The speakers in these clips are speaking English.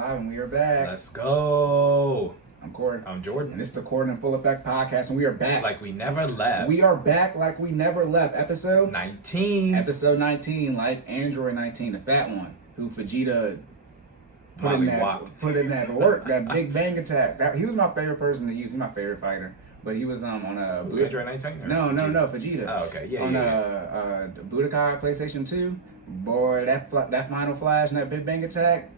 live and we are back. Let's go. I'm Cory. I'm Jordan. And this is the Cordan Full Effect podcast, and we are back. Like we never left. We are back like we never left. Episode 19. Episode 19, like Android 19, the fat one, who Vegeta put in that work, that Big Bang attack. He was my favorite person to use. He's my favorite fighter. But he was on a Android 19? No, Vegeta. Oh, okay. Yeah, on the Budokai PlayStation 2. Boy, that final flash and that Big Bang attack,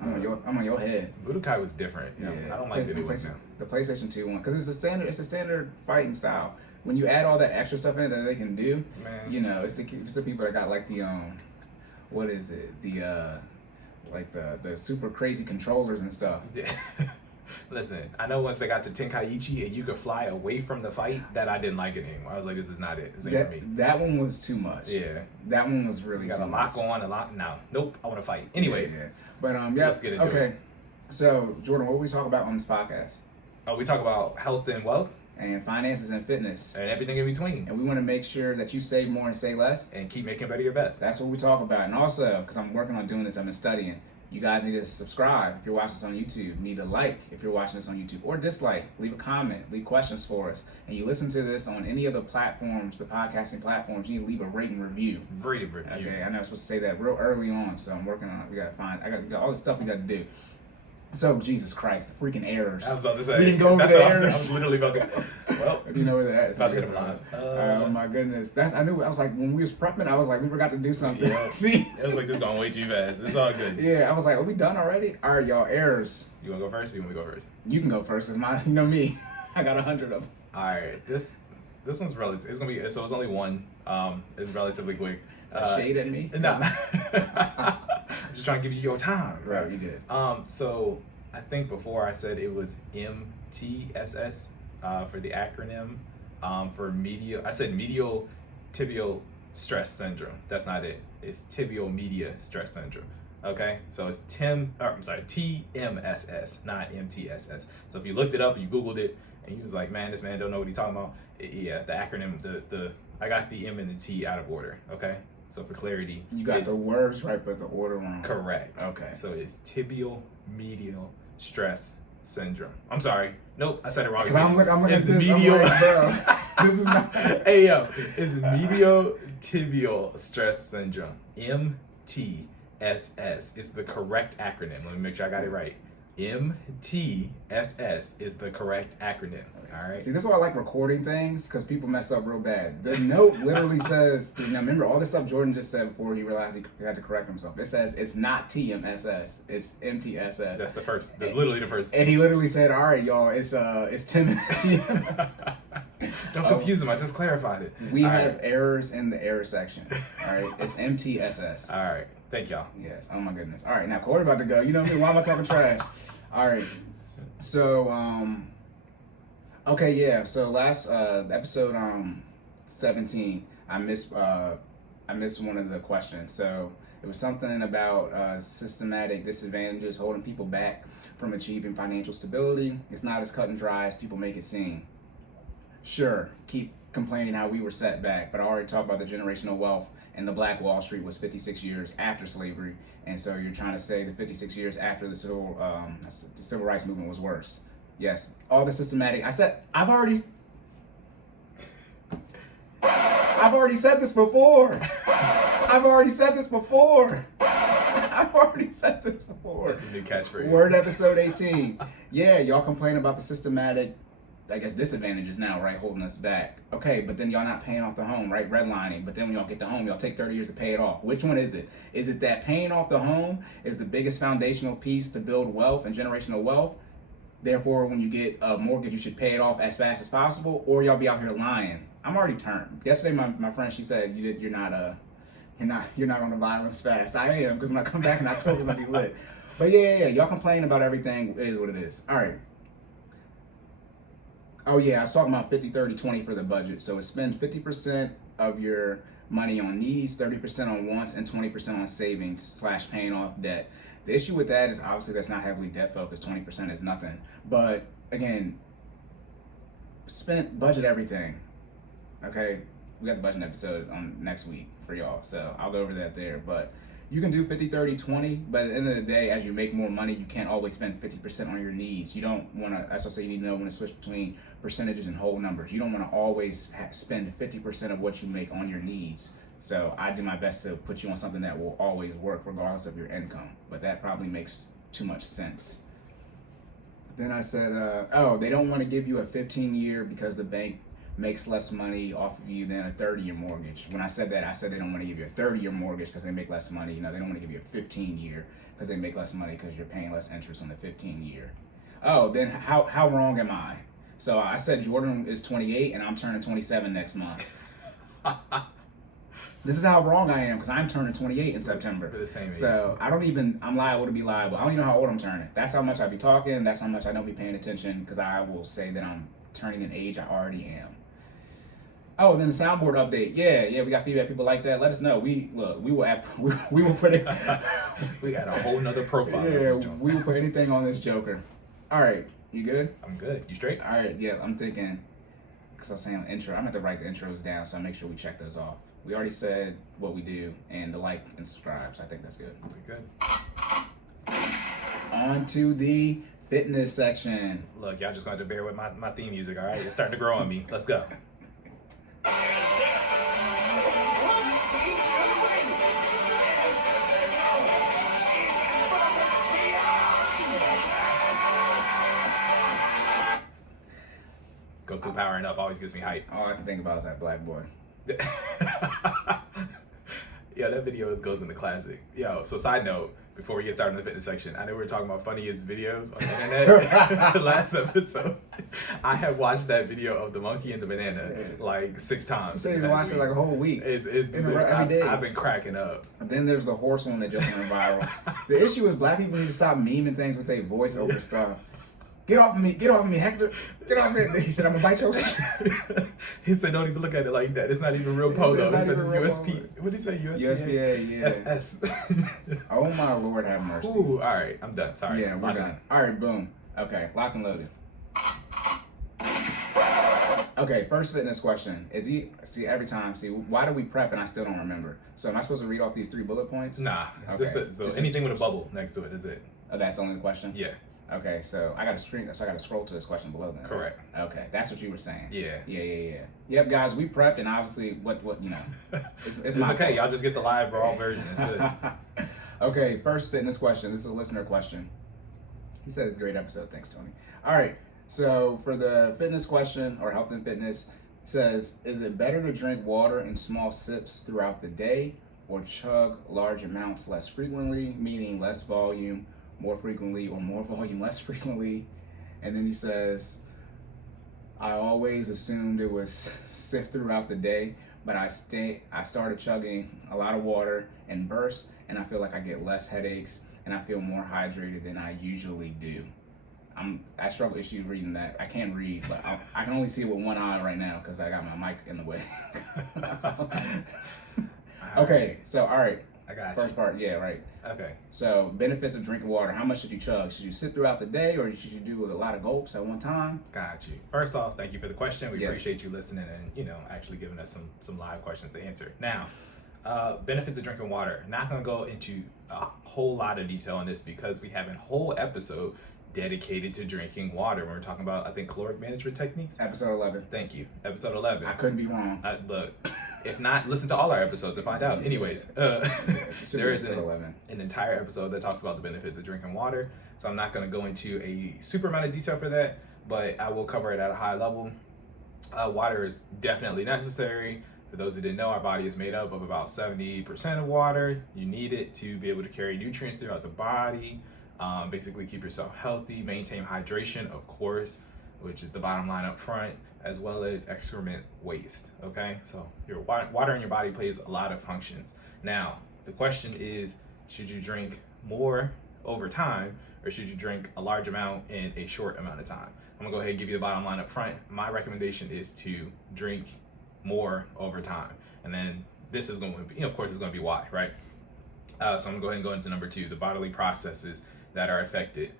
I'm on your head. Budokai was different. Yeah. I don't like the new one now. The PlayStation 2 one, because it's a standard fighting style. When you add all that extra stuff in it that they can do, man. You know, it's the people that got like the what is it? The the super crazy controllers and stuff. Yeah. Listen, I know once they got to Tenkaichi and you could fly away from the fight, that I didn't like it anymore. I was like, this is not it. This ain't for me. That one was too much. Yeah. That one was really got too a much. lock on, a lock. No. Nope. I want to fight. Anyways. Yeah. But yeah. Let's get into it. Okay. So, Jordan, what we talk about on this podcast? Oh, we talk about health and wealth. And finances and fitness. And everything in between. And we want to make sure that you save more and say less. And keep making better your best. That's what we talk about. And also, because I'm working on doing this, I've been studying. You guys need to subscribe if you're watching this on YouTube. You need to like if you're watching this on YouTube. Or dislike. Leave a comment. Leave questions for us. And you listen to this on any of the platforms, the podcasting platforms, you need to leave a rating review. Rate review. Okay, I know I'm supposed to say that real early on, so I'm working on it. We got all the stuff we got to do. So, Jesus Christ, the freaking errors. I was about to say. We didn't go over the errors. I was literally about to. Well, you know where they're at. It's about to hit them live. Oh my goodness. I was like, when we was prepping, I was like, we forgot to do something. Yeah. See? It was like, this going way too fast. It's all good. Yeah, I was like, are we done already? All right, y'all, errors. You want to go first or you want me to go first? You can go first, because you know me. I got 100 of them. All right. This one's relative. It's going to be, so it's only one. It's relatively quick. Shade at me? No. I'm just trying to give you your time. Right, you did. So I think before I said it was MTSS for the acronym for medial. I said medial tibial stress syndrome. That's not it. It's tibial media stress syndrome. Okay, so it's TMSS, not MTSS. So if you looked it up, you Googled it, and you was like, man, this man don't know what he's talking about. Yeah, the acronym, I got the M and the T out of order. Okay, so for clarity, you got the words right, but the order wrong. Correct. Okay. So it's tibial medial stress syndrome. I'm sorry. Nope, I said it wrong. Because I'm looking at this, medial. I'm like, bro, this is not. Hey, yo, it's medial tibial stress syndrome. MTSS is the correct acronym. Let me make sure I got it right. MTSS is the correct acronym. All right. See, this is why I like recording things, because people mess up real bad. The note literally says, now remember all this stuff Jordan just said before he realized he had to correct himself. It says it's not TMSS, it's MTSS. That's the first. That's literally the first. And he literally said, all right, y'all, it's TM. Don't confuse him. I just clarified it. We have errors in the error section. All right, it's MTSS. All right, thank y'all. Yes. Oh my goodness. All right, now Cory about to go. You know me. Why am I talking trash? All right. So okay, yeah. So last episode 17, I missed one of the questions. So it was something about systematic disadvantages holding people back from achieving financial stability. It's not as cut and dry as people make it seem. Sure, keep complaining how we were set back, but I already talked about the generational wealth, and the Black Wall Street was 56 years after slavery, and so you're trying to say the 56 years after the civil rights movement was worse. Yes, all the systematic. I've already said this before. That's a new catchphrase. Word episode 18. Yeah, y'all complain about the systematic, I guess, disadvantages now, right, holding us back. Okay, but then y'all not paying off the home, right, redlining. But then when y'all get the home, y'all take 30 years to pay it off. Which one is it? Is it that paying off the home is the biggest foundational piece to build wealth and generational wealth? Therefore, when you get a mortgage, you should pay it off as fast as possible, or y'all be out here lying. I'm already turned. Yesterday, my friend, she said you're not on the violence fast. I am, because when I come back and I told you to be lit. But yeah, y'all complain about everything. It is what it is. All right. Oh yeah, I was talking about 50, 30, 20 for the budget. So it's spend 50% of your money on needs, 30% on wants, and 20% on savings / paying off debt. The issue with that is obviously that's not heavily debt focused. 20% is nothing. But again, budget everything. Okay, we got the budget episode on next week for y'all, so I'll go over that there. But You can do 50, 30, 20, but at the end of the day, as you make more money, you can't always spend 50% on your needs. You don't want to, that's what I say, you need to know when to switch between percentages and whole numbers. You don't want to always spend 50% of what you make on your needs. So I do my best to put you on something that will always work regardless of your income. But that probably makes too much sense. Then I said, they don't want to give you a 15-year because the bank makes less money off of you than a 30-year mortgage. When I said that, I said they don't want to give you a 30-year mortgage because they make less money. They don't want to give you a 15-year because they make less money because you're paying less interest on the 15-year. Oh, then how wrong am I? So I said Jordan is 28 and I'm turning 27 next month. This is how wrong I am because I'm turning 28 in September. We're the same age. So I'm liable to be liable. I don't even know how old I'm turning. That's how much I be talking. That's how much I don't be paying attention because I will say that I'm turning an age I already am. Oh, then the soundboard update. Yeah, we got feedback. People like that. Let us know. We will put it. We got a whole nother profile. Yeah, we will put anything on this joker. All right, you good? I'm good. You straight? All right, yeah. I'm thinking because I'm saying intro. I'm going to write the intros down, so I make sure we check those off. We already said what we do and the like and subscribe, so I think that's good. We're good. On to the fitness section. Look, y'all just going to bear with my theme music. All right, it's starting to grow on me. Let's go. Goku powering up always gets me hype. All I can think about is that black boy. Yeah, that video goes in the classic. Yo, so side note, before we get started in the fitness section, I know we were talking about funniest videos on the internet last episode. I have watched that video of the monkey and the banana like 6 times. You said you watched it like a whole week. Every day. I've been cracking up. And then there's the horse one that just went viral. The issue is black people need to stop memeing things with their voiceover stuff. Get off of me, Hector. Get off of me. He said, I'm gonna bite your shit. He said, don't even look at it like that. It's not even real polo. He said, it's USP. What did he say? USPA, yeah. SS. Oh my Lord, have mercy. Ooh, all right, I'm done. Sorry. Yeah, we're done. All right, boom. Okay, locked and loaded. Okay, first fitness question. Every time, why do we prep and I still don't remember? So am I supposed to read off these 3 bullet points? Nah, okay. Just anything with a bubble next to it is it. Oh, that's the only question? Yeah. Okay, so I got to scroll to this question below then. Correct. Okay, that's what you were saying. Yeah. Yep, guys, we prepped and obviously it's my okay. fault. Y'all just get the live raw version. It's good. Okay, first fitness question. This is a listener question. He said it's a great episode. Thanks, Tony. All right, so for the fitness question or health and fitness, it says, is it better to drink water in small sips throughout the day or chug large amounts less frequently, meaning less volume more frequently or more volume less frequently? And then he says, I always assumed it was sip throughout the day, but I started chugging a lot of water and bursts, and I feel like I get less headaches and I feel more hydrated than I usually do. I struggle issue reading that. I can't read, but I can only see it with one eye right now because I got my mic in the way. Okay, so all right. I got First part, yeah, right. Okay. So benefits of drinking water. How much should you chug? Should you sip throughout the day or should you do a lot of gulps at one time? Got you. First off, thank you for the question. We Yes. appreciate you listening and actually giving us some live questions to answer. Now, benefits of drinking water. Not going to go into a whole lot of detail on this because we have a whole episode dedicated to drinking water when we're talking about, I think, caloric management techniques. Episode 11. Thank you. Episode 11. I couldn't be wrong. Look, if not, listen to all our episodes to find out. Anyways, there is an entire episode that talks about the benefits of drinking water. So I'm not going to go into a super amount of detail for that, but I will cover it at a high level. Water is definitely necessary. For those who didn't know, our body is made up of about 70% of water. You need it to be able to carry nutrients throughout the body, basically keep yourself healthy, maintain hydration, of course, which is the bottom line up front, as well as excrement waste, okay? So your water in your body plays a lot of functions. Now, the question is, should you drink more over time or should you drink a large amount in a short amount of time? I'm gonna go ahead and give you the bottom line up front. My recommendation is to drink more over time. And then this is going to be, of course, it's going to be why, right? So I'm going to go ahead and go into number 2, the bodily processes that are affected.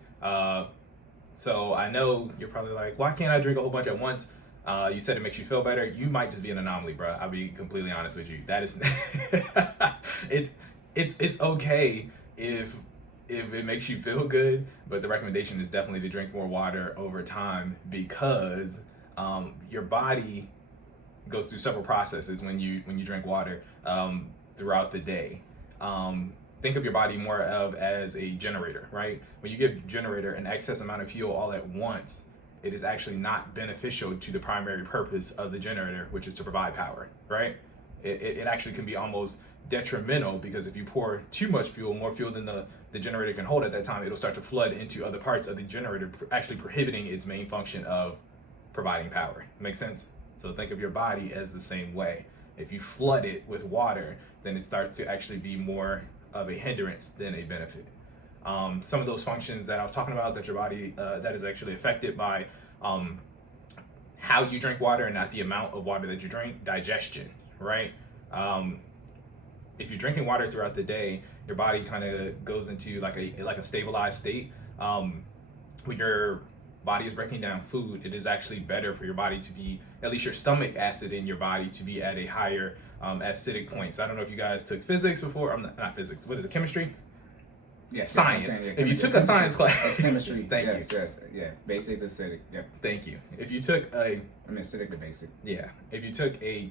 So I know you're probably like, why can't I drink a whole bunch at once? You said it makes you feel better. You might just be an anomaly, bro. I'll be completely honest with you. That is, it's okay if it makes you feel good, but the recommendation is definitely to drink more water over time, because your body goes through several processes when you drink water throughout the day. Think of your body more of as a generator, right? When you give generator an excess amount of fuel all at once, it is actually not beneficial to the primary purpose of the generator, which is to provide power, right? It actually can be almost detrimental, because if you pour too much fuel, more fuel than the generator can hold at that time, it'll start to flood into other parts of the generator, actually prohibiting its main function of providing power. Make sense? So think of your body as the same way. If you flood it with water, then it starts to actually be more of a hindrance than a benefit. Some of those functions that I was talking about that your body that is actually affected by how you drink water and not the amount of water that you drink. Digestion, right? If you're drinking water throughout the day, your body kind of goes into like a stabilized state. When your body is breaking down food, it is actually better for your body to be, at least your stomach acid in your body, to be at a higher acidic point. So I don't know if you guys took physics before. Not physics. What is it? Chemistry? Yeah, science. Yeah, if you took a science class, it's chemistry. Thank you. Yes, yeah, basic to acidic. Yep. Thank you. If you took acidic to basic. Yeah, if you took a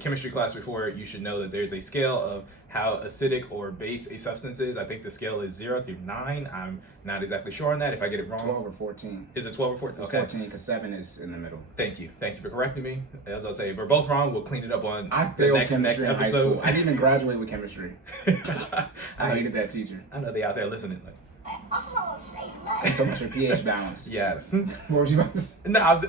chemistry class before, you should know that there's a scale of how acidic or base a substance is. I think the scale is 0 through 9. I'm not exactly sure on that. If I get it wrong, 12 or 14. Is it 12 or 14? It's okay. 14 because 7 is in the middle. Thank you for correcting me. As I say, if we're both wrong, we'll clean it up on the next chemistry in high episode. school. I didn't even graduate with chemistry. I hated that teacher. I know they out there listening. Like, I'm talking about your pH balance. yes. What was you about to say? No,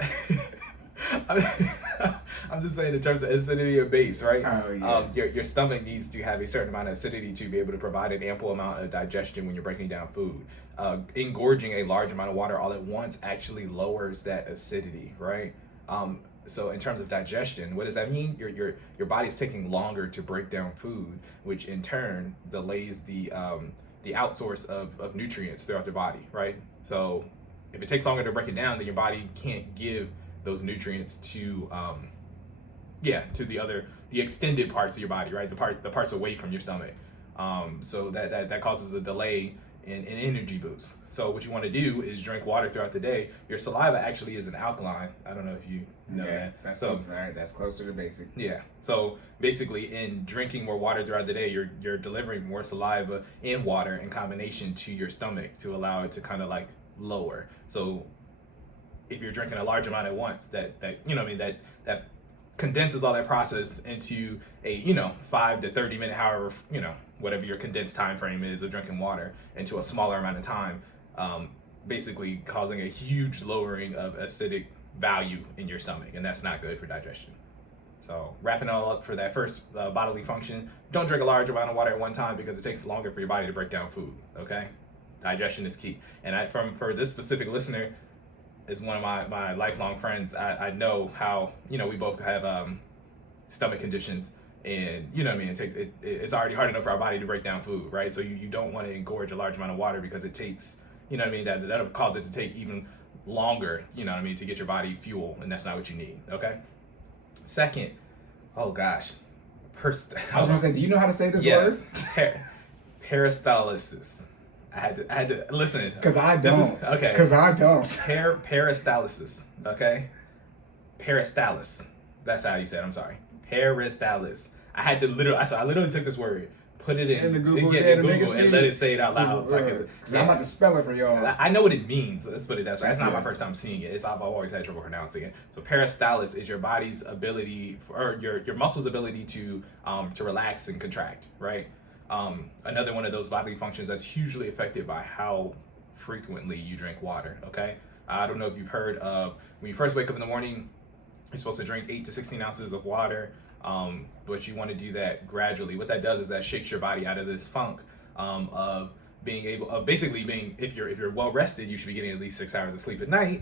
I'm just saying in terms of acidity or base, right? Oh, yeah. Your stomach needs to have a certain amount of acidity to be able to provide an ample amount of digestion when you're breaking down food. Engorging a large amount of water all at once actually lowers that acidity, right? So in terms of digestion, what does that mean? Your body's taking longer to break down food, which in turn delays the outsource of nutrients throughout the body, right? So if it takes longer to break it down, then your body can't give those nutrients to the extended parts of your body, right? The parts away from your stomach. So that causes a delay in energy boost. So what you want to do is drink water throughout the day. Your saliva actually is an alkaline. I don't know if you know that. That's so, close, all right, that's closer to basic. Yeah. So basically, in drinking more water throughout the day, you're delivering more saliva and water in combination to your stomach to allow it to kind of like lower. So if you're drinking a large amount at once, that condenses all that process into a 5 to 30 minute, however, whatever your condensed time frame is of drinking water, into a smaller amount of time, basically causing a huge lowering of acidic value in your stomach, and that's not good for digestion. So wrapping it all up for that first bodily function, don't drink a large amount of water at one time because it takes longer for your body to break down food. Okay, digestion is key. And for this specific listener, is one of my lifelong friends. I know how we both have stomach conditions, and it's already hard enough for our body to break down food, right? So you don't want to engorge a large amount of water because it takes that'll cause it to take even longer to get your body fuel, and that's not what you need. Okay. Second, oh gosh, I was gonna say, do you know how to say this word? Peristalsis. I had to listen. Because I don't. Okay. Because I don't. Peristalsis. Okay. Peristalsis. That's how you say it. I'm sorry. Peristalsis. I literally took this word, put it in Google, and let it say it out loud. Because I'm about to spell it for y'all. I know what it means. Let's put it that way. That's not my first time seeing it. I've always had trouble pronouncing it. So peristalsis is your body's ability, or your muscles' ability to relax and contract, right? Another one of those bodily functions that's hugely affected by how frequently you drink water. Okay, I don't know if you've heard of, when you first wake up in the morning, you're supposed to drink 8 to 16 ounces of water, but you want to do that gradually. What that does is that shakes your body out of this funk of basically being, if you're well rested, you should be getting at least 6 hours of sleep at night.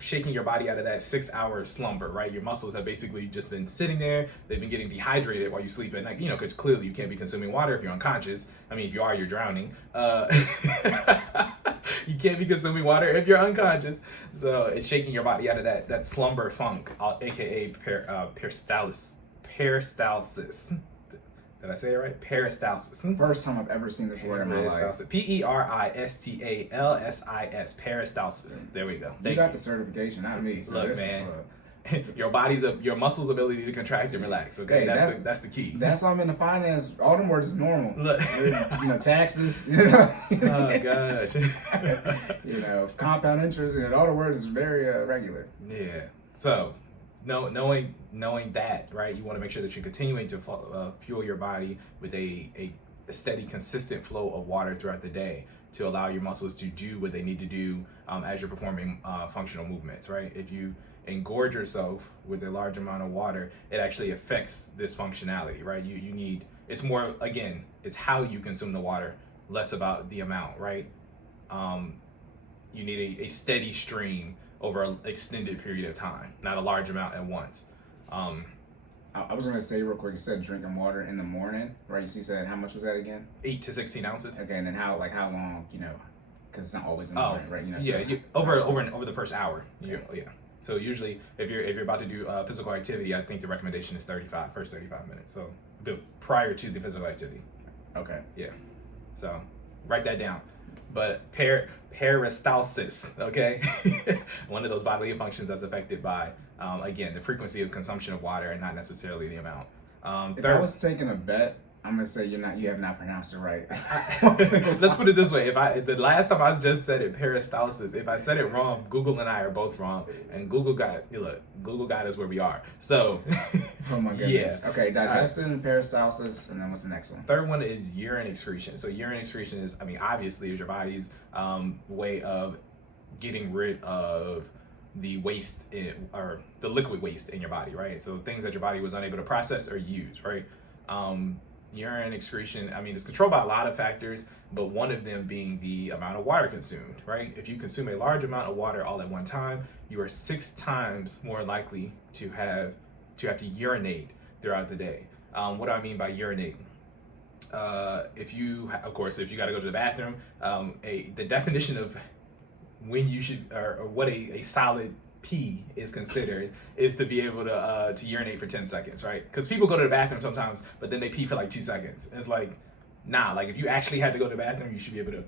Shaking your body out of that 6-hour slumber, right? Your muscles have basically just been sitting there. They've been getting dehydrated while you sleep at night, because clearly you can't be consuming water if you're unconscious. I mean, if you are, you're drowning. You can't be consuming water if you're unconscious. So it's shaking your body out of that slumber funk, aka peristalsis. Did Did I say it right? Peristalsis. First time I've ever seen this word in my life. Peristalsis. Peristalsis. Peristalsis. There we go. You got the certification, not me. So Look, man. Your muscles' ability to contract and relax. Okay, Hey, that's the key. That's why I'm into finance. All them words is normal. Look. Taxes. Oh gosh. Compound interest. All the words is very regular. Yeah. So, knowing that, right, you want to make sure that you're continuing to fuel your body with a steady, consistent flow of water throughout the day to allow your muscles to do what they need to do as you're performing functional movements, right? If you engorge yourself with a large amount of water, it actually affects this functionality, right? You need, it's more, again, it's how you consume the water, less about the amount, right? You need a steady stream over an extended period of time, not a large amount at once. I was gonna say real quick, you said drinking water in the morning, right? You said how much was that again? 8 to 16 ounces. Okay, and then how long, because it's not always in the morning, right? Over the first hour. Yeah. So usually, if you're about to do physical activity, I think the recommendation is first 35 minutes. So prior to the physical activity. Okay. Yeah. So write that down. But peristalsis, okay, one of those bodily functions that's affected by again the frequency of consumption of water and not necessarily the amount. If I was taking a bet, I'm gonna say you have not pronounced it right. Let's put it this way: the last time I just said it, peristalsis. If I said it wrong, Google and I are both wrong, and Google got us where we are. So, oh my goodness. Yeah. Okay, digestion, peristalsis, and then what's the next one? Third one is urine excretion. So urine excretion is, obviously, is your body's way of getting rid of the waste or the liquid waste in your body, right? So things that your body was unable to process or use, right? Urine excretion, it's controlled by a lot of factors, but one of them being the amount of water consumed, right? If you consume a large amount of water all at one time, you are 6 times more likely to have to urinate throughout the day. What do I mean by urinate? If you got to go to the bathroom, the definition of when you should, or what a solid pee is considered, is to be able to urinate for 10 seconds, right? Because people go to the bathroom sometimes, but then they pee for like 2 seconds. And it's like, nah, like if you actually had to go to the bathroom, you should be able to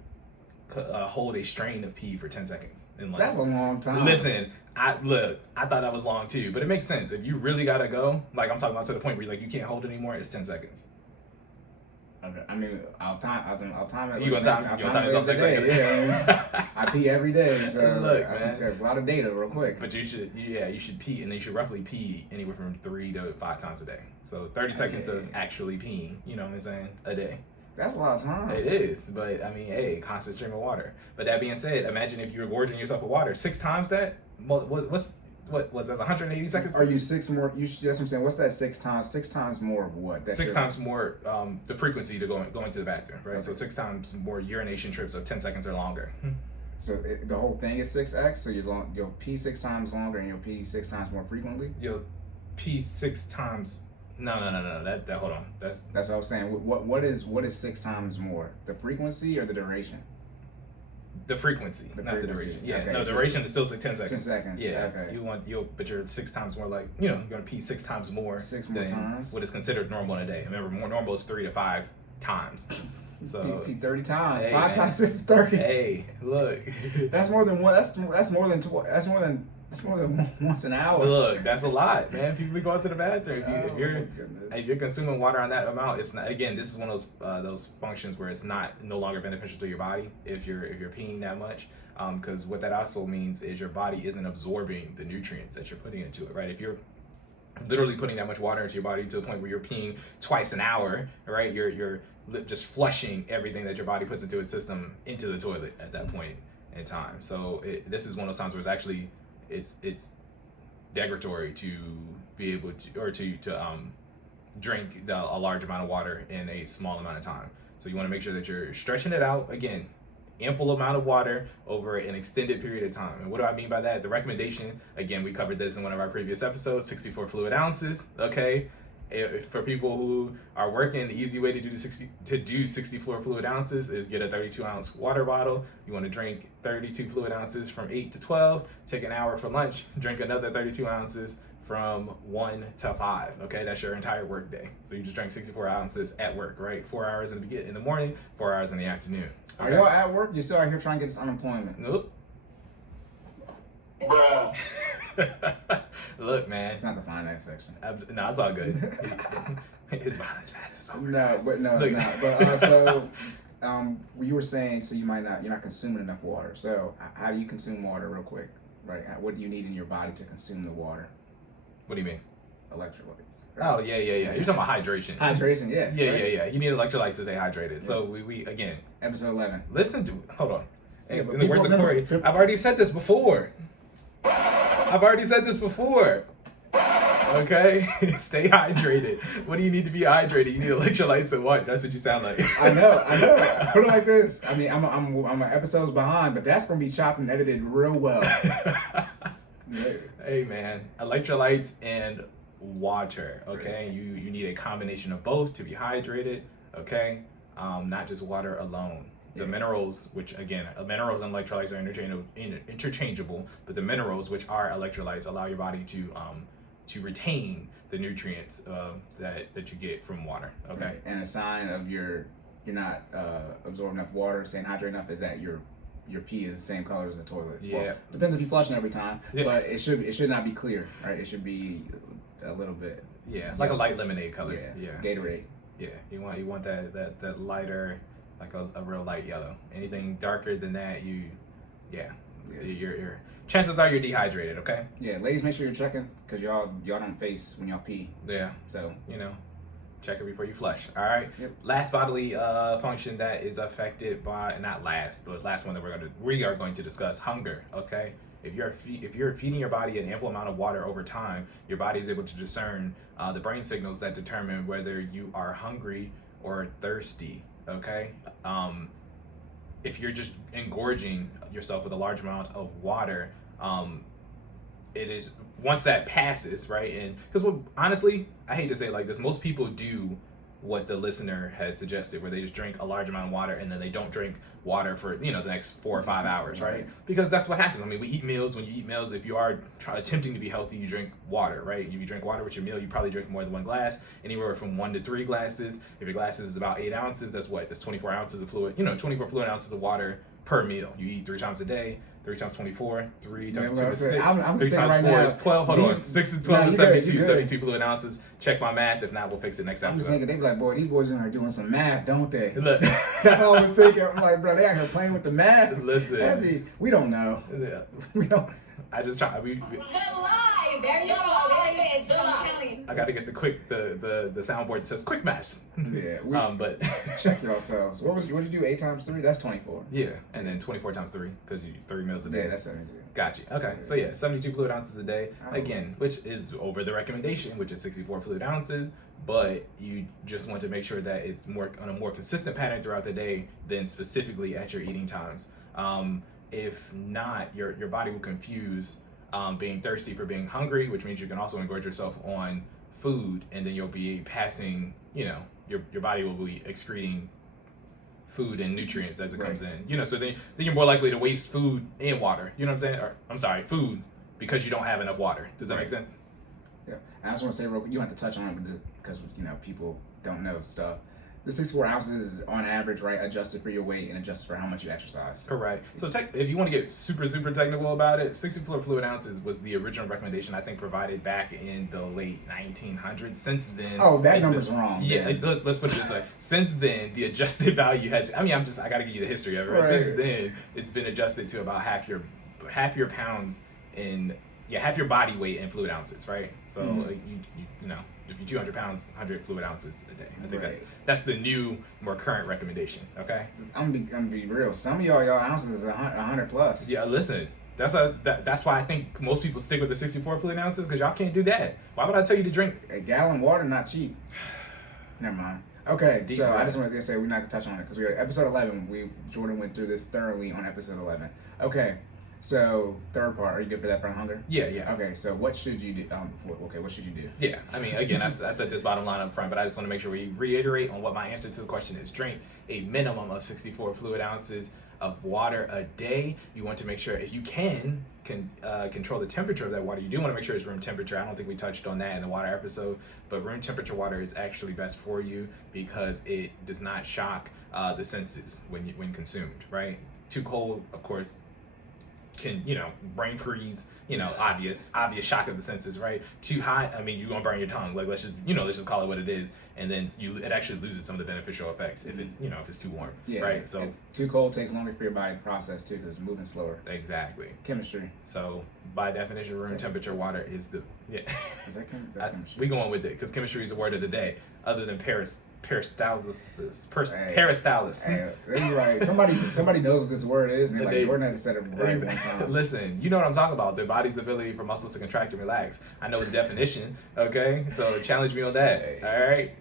hold a strain of pee for 10 seconds. And like, that's a long time. Listen, I thought that was long too, but it makes sense. If you really gotta go, like I'm talking about to the point where you can't hold it anymore, it's 10 seconds. Okay, I'll time it. You gonna time yourself every day? Yeah, I pee every day, so look, man, a lot of data real quick. But you should pee, and then you should roughly pee anywhere from 3 to 5 times a day. So 30 seconds of actually peeing, you know what I'm saying, a day. That's a lot of time. It is, but constant stream of water. But that being said, imagine if you're gorging yourself with water 6 times that. What's that? 180 seconds? Are you 6 more? That's what I'm saying. What's that 6 times? 6 times more of what? 6 times more the frequency to going to the bathroom, right? Okay. So 6 times more urination trips of 10 seconds or longer. So the whole thing is 6x. So you'll pee 6 times longer and you'll pee 6 times more frequently. You'll pee 6 times. No. That hold on. That's what I was saying. What is 6 times more? The frequency or the duration? The frequency, not the duration. Yeah, okay, no, duration is still 10 seconds. 10 seconds. Yeah, okay. But you're 6 times more you're gonna pee 6 times more. 6 more times. What is considered normal in a day. Remember, more normal is 3 to 5 times. So pee 30 times. Hey, 5 times 6 is 30. Hey, look. That's more than one. That's more than once an hour. Look, that's a lot, man. People be going to the bathroom. If you're consuming water on that amount, it's not. Again, this is one of those functions where it's no longer beneficial to your body if you're peeing that much. Because what that also means is your body isn't absorbing the nutrients that you're putting into it, right? If you're literally putting that much water into your body to the point where you're peeing twice an hour, right? You're just flushing everything that your body puts into its system into the toilet at that point in time. So this is one of those times where it's actually it's degradatory to be able to drink a large amount of water in a small amount of time. So you want to make sure that you're stretching it out, again, ample amount of water over an extended period of time. And what do I mean by that? The recommendation, again, we covered this in one of our previous episodes, 64 fluid ounces, okay? If for people who are working, the easy way to do 64 fluid ounces is get a 32-ounce water bottle. You want to drink 32 fluid ounces from 8 to 12, take an hour for lunch, drink another 32 ounces from 1 to 5. Okay, that's your entire work day. So you just drank 64 ounces at work, right? 4 hours in the morning, 4 hours in the afternoon. Are y'all at work? You still out here trying to get this unemployment? Nope. Bruh. Look, man. It's not the finance section. No, it's all good. His violence fast is over. No, but no, it's not. But you were saying you're not consuming enough water. So how do you consume water, real quick? Right. What do you need in your body to consume the water? What do you mean? Electrolytes. Right? Oh yeah. You're talking about hydration. Hydration, yeah. Yeah. You need electrolytes to stay hydrated. Yeah. So we again. Episode 11. Listen to. Hold on. Hey, in the words of Cory, I've already said this before. Okay, stay hydrated. What do you need to be hydrated? You need electrolytes and what? That's what you sound like. I know. Put it like this. I mean, I'm episodes behind, but that's gonna be chopped and edited real well. Hey man, electrolytes and water. Okay, you need a combination of both to be hydrated. Okay, not just water alone. The minerals, which again, minerals and electrolytes are interchangeable, but the minerals, which are electrolytes, allow your body to retain the nutrients that you get from water. Okay. Right. And a sign of you're not absorbing enough water, staying hydrated enough, is that your pee is the same color as the toilet. Yeah. Well, depends if you're flushing every time, yeah. But it should not be clear, right? It should be a little bit. Yeah, like a light lemonade color. Yeah. Gatorade. Yeah. You want that lighter, like a real light yellow. Anything darker than that, your chances are you're dehydrated. Okay. Yeah, ladies, make sure you're checking because y'all don't face when y'all pee. Yeah. So check it before you flush. All right. Yep. Last bodily function that is affected by last one that we are going to discuss, hunger. Okay. If you're feeding your body an ample amount of water over time, your body is able to discern the brain signals that determine whether you are hungry or thirsty. Okay. If you're just engorging yourself with a large amount of water, it is once that passes, right? And because honestly, I hate to say it like this, most people do what the listener has suggested, where they just drink a large amount of water and then they don't drink water for the next 4 or 5 hours, right? Because that's what happens. I mean, we eat meals. When you eat meals, if you are attempting to be healthy, you drink water, right? If you drink water with your meal, you probably drink more than 1 glass, anywhere from 1 to 3 glasses. If your glasses is about 8 ounces, that's 24 ounces of fluid. 24 fluid ounces of water per meal. You eat 3 times a day. 3 times 24, 3 times 2 is 6, 3 times 4 is 12. Hold on, 6 and 12 is 72. 72 fluid ounces. Check my math. If not, we'll fix it next episode. I'm just thinking, they be like, boy, these boys in here doing some math, don't they? Look. That's all I was thinking. I'm like, bro, they out here playing with the math. Listen. We don't know. Yeah. We don't. I just try. There you go. I got to get the soundboard that says quick maths. Yeah. But check yourselves. What did you do? 8 times 3? That's 24. Yeah, and then 24 times 3 because you eat 3 meals a day. Yeah, that's 72. Got you. Okay, so 72 fluid ounces a day. Again, which is over the recommendation, which is 64 fluid ounces. But you just want to make sure that it's on a more consistent pattern throughout the day than specifically at your eating times. If not, your body will confuse being thirsty for being hungry, which means you can also engorge yourself on food, and then you'll be passing, your body will be excreting food and nutrients as it comes in. So then you're more likely to waste food and water. You know what I'm saying? Or I'm sorry, food, because you don't have enough water. Does that make sense? Yeah. And I just want to say real quick, you don't have to touch on it because people don't know stuff. The 64 ounces is on average, right, adjusted for your weight and adjusted for how much you exercise. Correct. So if you want to get super, super technical about it, 64 fluid ounces was the original recommendation, I think, provided back in the late 1900s. Since then... Oh, that number's wrong. Yeah, let's put it this way. Since then, the adjusted value has... I got to give you the history of it, right? Since then, it's been adjusted to about half your pounds in... Yeah, half your body weight in fluid ounces, right? So, if you're 200 pounds, 100 fluid ounces a day. I think that's the new, more current recommendation, okay? I'm gonna be real. Some of y'all ounces is 100 plus. Yeah, listen. That's why I think most people stick with the 64 fluid ounces, because y'all can't do that. Why would I tell you to drink? A gallon of water, not cheap. Never mind. Okay, so I just wanted to say we're not gonna touch on it, because we're at episode 11. Jordan went through this thoroughly on episode 11. Okay. So, third part, are you good for that, for hunger? Yeah. Okay, so what should you do? What should you do? Yeah, I mean, again, I said this bottom line up front, but I just want to make sure we reiterate on what my answer to the question is. Drink a minimum of 64 fluid ounces of water a day. You want to make sure, if you can control the temperature of that water. You do want to make sure it's room temperature. I don't think we touched on that in the water episode, but room temperature water is actually best for you because it does not shock the senses when consumed, right? Too cold, of course, can, brain freeze, obvious shock of the senses, right? Too hot, I mean, you're gonna burn your tongue. Like, let's just call it what it is. And then it actually loses some of the beneficial effects if it's, if it's too warm, right? So too cold takes longer for your body to process too, because it's moving slower. Exactly. Chemistry. So by definition, room temperature water is the, Is that that's chemistry? We going with it, because chemistry is the word of the day, other than peristalsis. Peristalsis. Hey, you're right. Somebody knows what this word is, and they're like, Jordan hasn't said it right one time. Listen, you know what I'm talking about. The body's ability for muscles to contract and relax. I know the definition, okay? So challenge me on that, Hey. all right?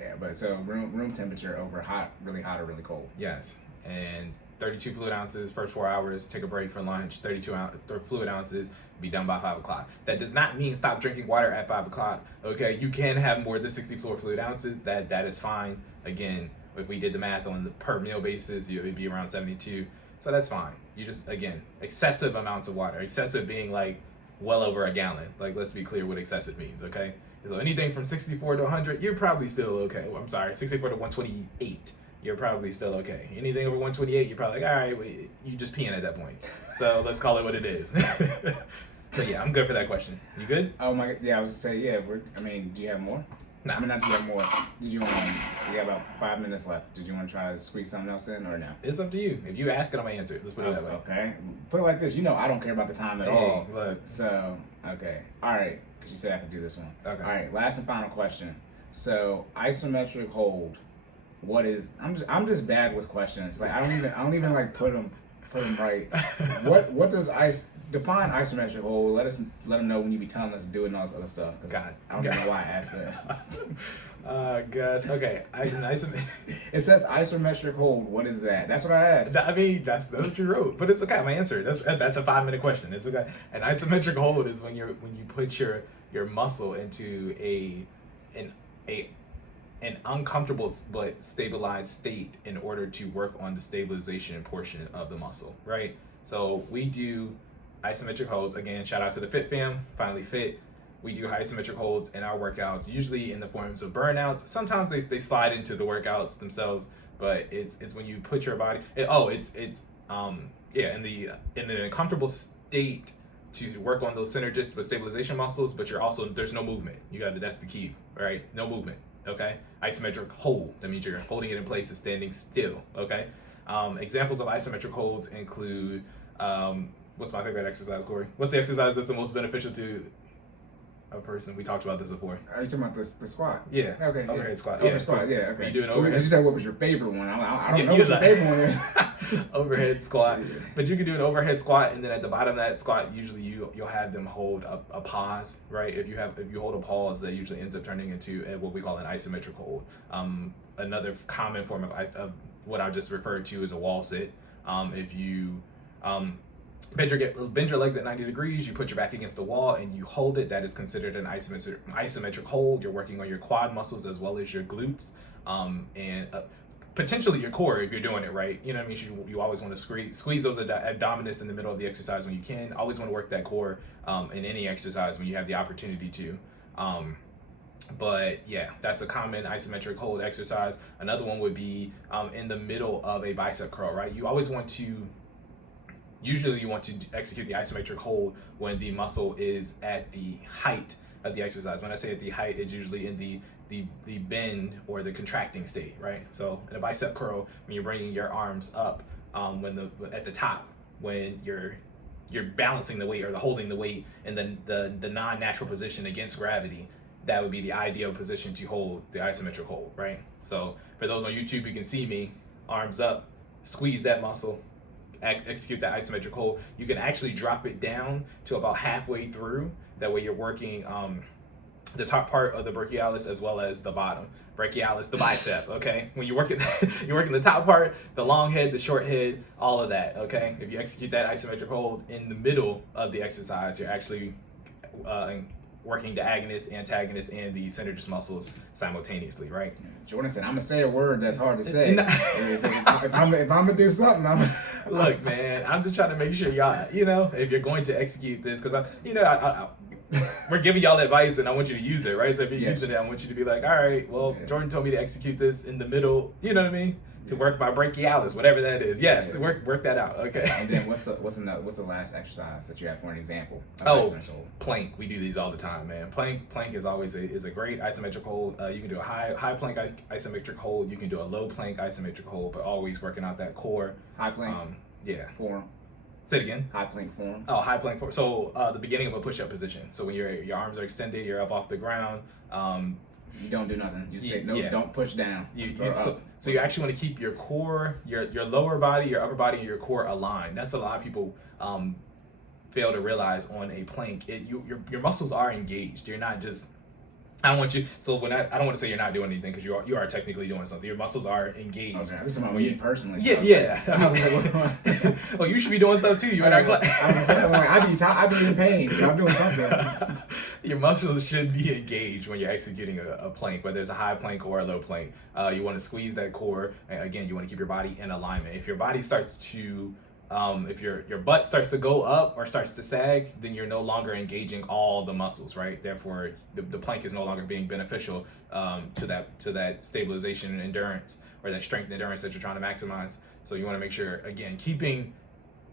Yeah, but so room temperature over hot or really cold. Yes, and 32 fluid ounces, first 4 hours, take a break for lunch, 32 fluid ounces, be done by 5 o'clock. That does not mean stop drinking water at 5 o'clock, okay? You can have more than 64 fluid ounces, that is fine. Again, if we did the math on the per meal basis, it would be around 72, so that's fine. You just, again, excessive amounts of water, excessive being like well over a gallon. Like, let's be clear what excessive means, okay? So anything from 64 to 100, you're probably still okay. Well, I'm sorry, 64 to 128, you're probably still okay. Anything over 128, you're probably like, all right, you just peeing at that point. So let's call it what it is. So yeah, I'm good for that question. You good? Oh my, yeah, I was gonna say, yeah. Do you have more? Nah. I mean, not do you have more. Did you we got about 5 minutes left. Did you want to try to squeeze something else in or no? It's up to you. If you ask it, I'm gonna answer it. Let's put it that way. Okay. Put it like this. I don't care about the time at all. Look. So, okay. All right. Because you said I could do this one. Okay. All right. Last and final question. So, isometric hold. What is? I'm just bad with questions. Like I don't even like put them right. What does define isometric hold? Let them know when you be telling us to do it and all this other stuff. God. I don't know why I asked that. Gosh. Okay. It says isometric hold. What is that? That's what I asked. I mean, that's what you wrote, but it's okay. I'm gonna answer it. That's a 5-minute question. It's okay. An isometric hold is when you put your muscle into an uncomfortable but stabilized state in order to work on the stabilization portion of the muscle, right? So we do isometric holds. Again, shout out to the Fit Fam, FinallyFit. We do isometric holds in our workouts, usually in the forms of burnouts. Sometimes they slide into the workouts themselves, but it's when you put your body. In an uncomfortable state to work on those synergists with stabilization muscles, but there's no movement. That's the key, right? No movement. Okay, isometric hold. That means you're holding it in place and standing still. Okay, examples of isometric holds include what's my favorite exercise, Cory? What's the exercise that's the most beneficial to a person? We talked about this before. Are you talking about the squat? Yeah. Okay. Overhead squat. Yeah. Squat. Yeah. Okay. You do an overhead. You said what was your favorite one? I don't know what your favorite one is. Overhead squat. Yeah. But you can do an overhead squat, and then at the bottom of that squat, usually you'll have them hold a pause, right? If you hold a pause, that usually ends up turning into what we call an isometric hold. Another common form of what I just referred to as a wall sit. If you bend your legs at 90 degrees, you put your back against the wall and you hold it, that is considered an isometric hold. You're working on your quad muscles as well as your glutes, and potentially your core if you're doing it right. You know what I mean? You always want to squeeze those abdominis in the middle of the exercise when you can. Always want to work that core in any exercise when you have the opportunity to. But yeah, that's a common isometric hold exercise. Another one would be in the middle of a bicep curl, right? Usually you want to execute the isometric hold when the muscle is at the height of the exercise. When I say at the height, it's usually in the bend or the contracting state, right? So in a bicep curl, when you're bringing your arms up, at the top, when you're balancing the weight or holding the weight in the non-natural position against gravity, that would be the ideal position to hold the isometric hold, right? So for those on YouTube, you can see me, arms up, squeeze that muscle, execute that isometric hold. You can actually drop it down to about halfway through. That way you're working the top part of the brachialis as well as the bottom. Brachialis, the bicep, okay? When you're working the top part, the long head, the short head, all of that, okay? If you execute that isometric hold in the middle of the exercise, you're actually working the agonist, antagonist, and the synergist muscles simultaneously, right? Jordan said, "I'm gonna say a word that's hard to say. No. if I'm gonna do something, Look, man, I'm just trying to make sure y'all, if you're going to execute this, because we're giving y'all advice and I want you to use it, right? So if you're using it, I want you to be like, all right, well, Jordan told me to execute this in the middle, you know what I mean? To work my brachialis, whatever that is. Yes, work that out. Okay. And then what's the last exercise that you have for an example? Plank. We do these all the time, man. Plank is always a great isometric hold. You can do a high plank isometric hold. You can do a low plank isometric hold, but always working out that core. High plank. Form. Say it again. High plank form. Oh, high plank form. So the beginning of a push-up position. So when your arms are extended, you're up off the ground. You don't do nothing. You say don't push down. So you actually want to keep your core, your lower body, your upper body, and your core aligned. That's a lot of people fail to realize on a plank. Your muscles are engaged. You're not just. I don't want you. So I don't want to say you're not doing anything because you are technically doing something. Your muscles are engaged. Okay, I'm talking about me personally. Yeah. Well, you should be doing stuff too. You in our class. I was just saying, I be in pain, so I'm doing something. Your muscles should be engaged when you're executing a plank, whether it's a high plank or a low plank. You want to squeeze that core. And again, you want to keep your body in alignment. If your body starts to if your butt starts to go up or starts to sag, then you're no longer engaging all the muscles, right? Therefore, the plank is no longer being beneficial to that stabilization and endurance, or that strength and endurance that you're trying to maximize. So you want to make sure, again, keeping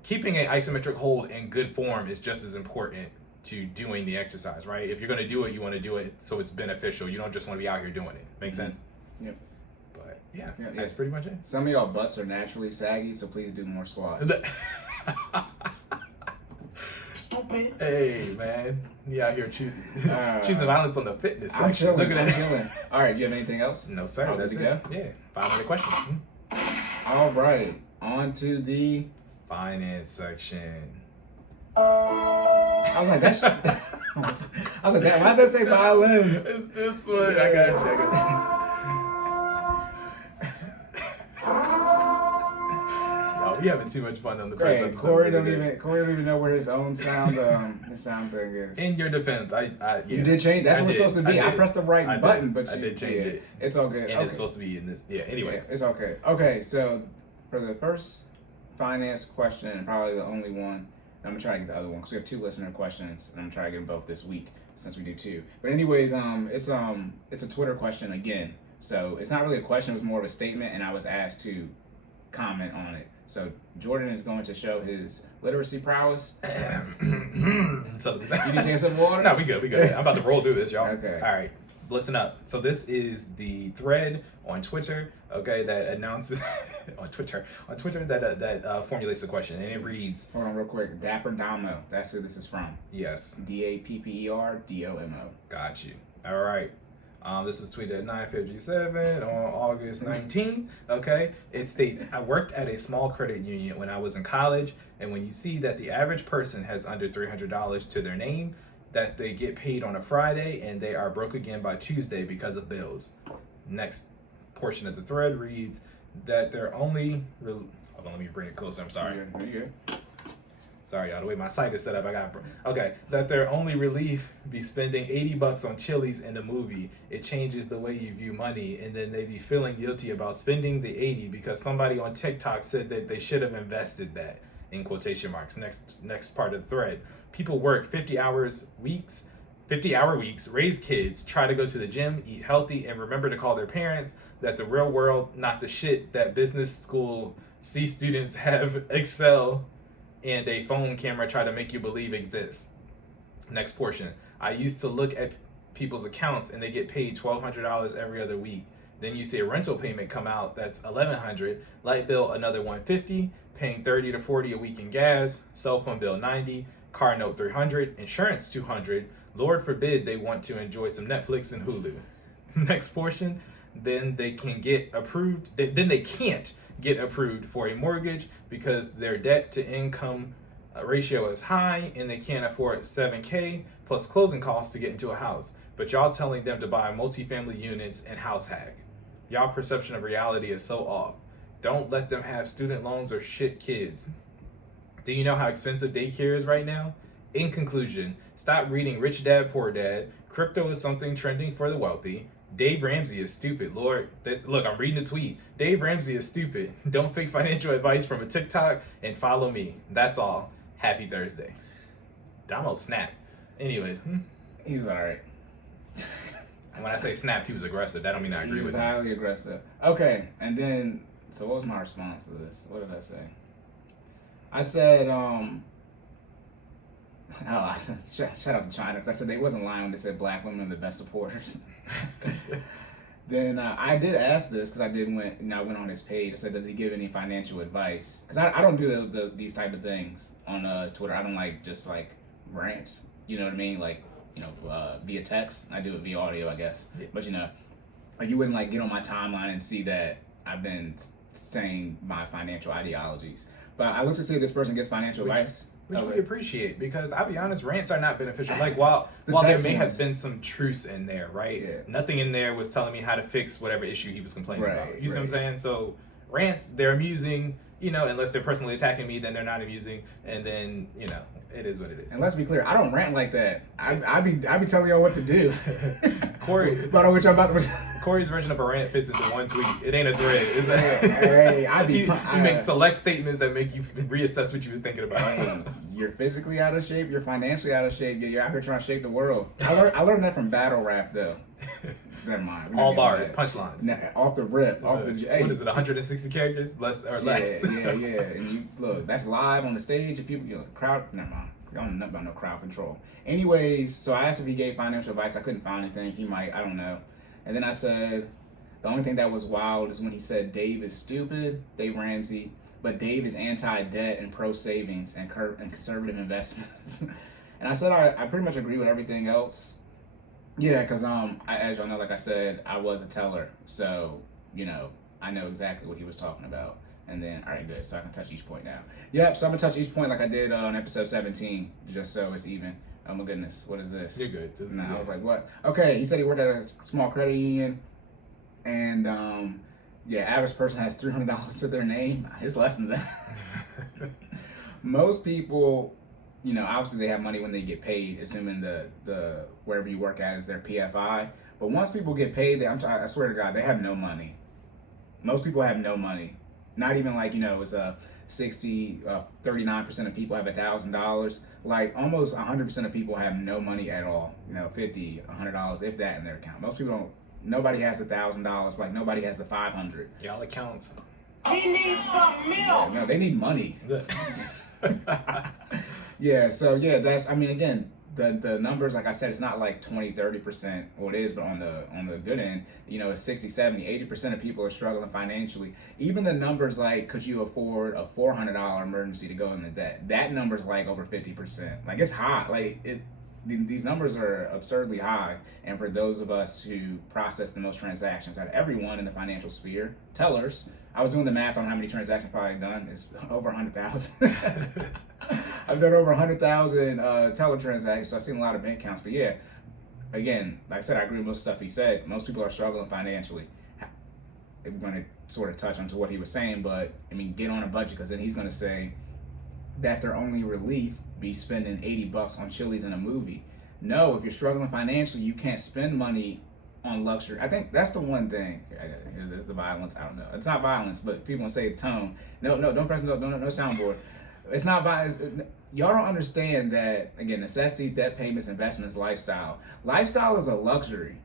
an isometric hold in good form is just as important to doing the exercise, right? If you're going to do it, you want to do it so it's beneficial. You don't just want to be out here doing it. Make sense? Yep. Yeah, that's pretty much it. Some of y'all butts are naturally saggy, so please do more squats. Stupid. Hey, man. You out here choosing violence on the fitness I'm section. chilling. Look at I'm that. chilling. All right, do you have anything else? No, sir. All That's good it. to go? Yeah. 500 questions. All right. On to the Finance section. I was like, that's. I was like, damn, why does that say violins? It's this one. I gotta check it. We having too much fun on the first episode. Cory don't even know where his own sound thing is. In your defense, you did change. That's what it's supposed to be. I pressed the right button, but I did change it. It's all good. And it's supposed to be in this. Yeah. Anyways, it's okay. Okay, so for the first finance question, and probably the only one, I'm gonna try to get the other one because we have 2 listener questions, and I'm trying to get them both this week since we do 2. But anyways, it's a Twitter question again. So it's not really a question; it was more of a statement, and I was asked to comment on it. So Jordan is going to show his literacy prowess. You need to take some water? No, we good. I'm about to roll through this, y'all. Okay. All right. Listen up. So this is the thread on Twitter, okay, that announces on Twitter that formulates the question, and it reads. Hold on, real quick. Dapper Domo. That's who this is from. Yes. DAPPERDOMO. Got you. All right. This is tweeted at 9:57 on August 19th. Okay, it states, I worked at a small credit union when I was in college, and when you see that the average person has under $300 to their name, that they get paid on a Friday and they are broke again by Tuesday because of bills. Next portion of the thread reads that they're only hold on, let me bring it closer. I'm sorry. Are you good? Sorry, y'all. The way my site is set up, that their only relief be spending $80 on Chili's in the movie. It changes the way you view money, and then they be feeling guilty about spending the 80 because somebody on TikTok said that they should have invested that, in quotation marks. Next part of the thread. People work 50-hour weeks, raise kids, try to go to the gym, eat healthy, and remember to call their parents that the real world, not the shit that business school C students have excel and a phone camera try to make you believe exists. Next portion. I used to look at people's accounts and they get paid $1,200 every other week. Then you see a rental payment come out that's $1,100, light bill another $150, paying $30 to $40 a week in gas, cell phone bill $90, car note $300, insurance $200. Lord forbid they want to enjoy some Netflix and Hulu. Next portion. Then they can get approved. Then they can't get approved for a mortgage because their debt to income ratio is high and they can't afford $7,000 plus closing costs to get into a house. But y'all telling them to buy multifamily units and house hack. Y'all perception of reality is so off. Don't let them have student loans or shit kids. Do you know how expensive daycare is right now? In conclusion, stop reading Rich Dad, Poor Dad. Crypto is something trending for the wealthy. Dave Ramsey is stupid. Lord, look, I'm reading the tweet. Dave Ramsey is stupid. Don't fake financial advice from a TikTok and follow me. That's all. Happy Thursday. Donald snapped. Anyways, He was alright. when I say snapped, he was aggressive. That don't mean I agree He was with him. highly aggressive. Okay, and then, so what was my response to this? What did I say? I said, I said, shout out to China, because I said they wasn't lying when they said black women are the best supporters. Then I did ask this, because I went on his page. I said, does he give any financial advice? Because I don't do these type of things on Twitter. I don't like just like rants, you know what I mean? Like, via text. I do it via audio, I guess. Yeah. But like you wouldn't like get on my timeline and see that I've been saying my financial ideologies. But I look to see if this person gets financial advice. Which Okay. we appreciate, because I'll be honest, rants are not beneficial. Like while there text may ones. have been some truths in there, right? Yeah. Nothing in there was telling me how to fix whatever issue he was complaining Right, about. You see what I'm right. saying? So rants, they're amusing, unless they're personally attacking me, then they're not amusing. And then, it is what it is. And let's be clear, I don't rant like that. I be telling y'all what to do. Corey, About which I'm about to. Corey's version of a rant fits into one tweet. It ain't a thread. It's a, Hey, he makes select statements that make you reassess what you was thinking about. Hey, you're physically out of shape. You're financially out of shape. You're out here trying to shape the world. I learned that from battle rap though. Never mind. We're not All getting bars, that. punchlines. Nah, off the rip, off the. Hey, What is it, 160 characters? Less or less? Yeah. And you look, that's live on the stage. If people, crowd. Never mind. I don't know about no crowd control. Anyways, so I asked if he gave financial advice. I couldn't find anything. He might. I don't know. And then I said, the only thing that was wild is when he said Dave is stupid, Dave Ramsey, but Dave is anti-debt and pro-savings and conservative investments. And I said I pretty much agree with everything else. Yeah, because as y'all know, like I said, I was a teller, so I know exactly what he was talking about. And then, all right, good. So I can touch each point now. Yep. So I'm gonna touch each point like I did on episode 17, just so it's even. Oh my goodness, what is this? You're good. Just, I was like, what? Okay, he said he worked at a small credit union, and average person has $300 to their name. It's less than that. Most people, obviously they have money when they get paid, assuming the wherever you work at is their PFI. But once people get paid, I swear to God, they have no money. Most people have no money. Not even like, it's a 39% of people have $1,000. Like almost 100% of people have no money at all. $50, $100, if that in their account. Most people don't. Nobody has $1,000. Like nobody has the 500. Y'all accounts. He needs some milk. No, they need money. Yeah. So that's. Again, the numbers, like I said, it's not like 20-30%. Well, it is, but on the good end, it's 60, 70, 80% of people are struggling financially. Even the numbers like, could you afford a $400 emergency to go into debt? That number's like over 50%. Like it's high. Like these numbers are absurdly high. And for those of us who process the most transactions out of everyone in the financial sphere, tellers, I was doing the math on how many transactions I've probably done. It's over 100,000. I've done over 100,000 teller transactions, so I've seen a lot of bank accounts. But yeah, again, like I said, I agree with most stuff he said. Most people are struggling financially. We're going to sort of touch onto what he was saying, but get on a budget, because then he's going to say that their only relief be spending $80 on Chili's in a movie. No, if you're struggling financially, you can't spend money on luxury. I think that's the one thing. Is the violence? I don't know. It's not violence, but people say tone. No, don't press no soundboard. It's not violence. Y'all don't understand that, again, necessities, debt payments, investments, lifestyle. Lifestyle is a luxury.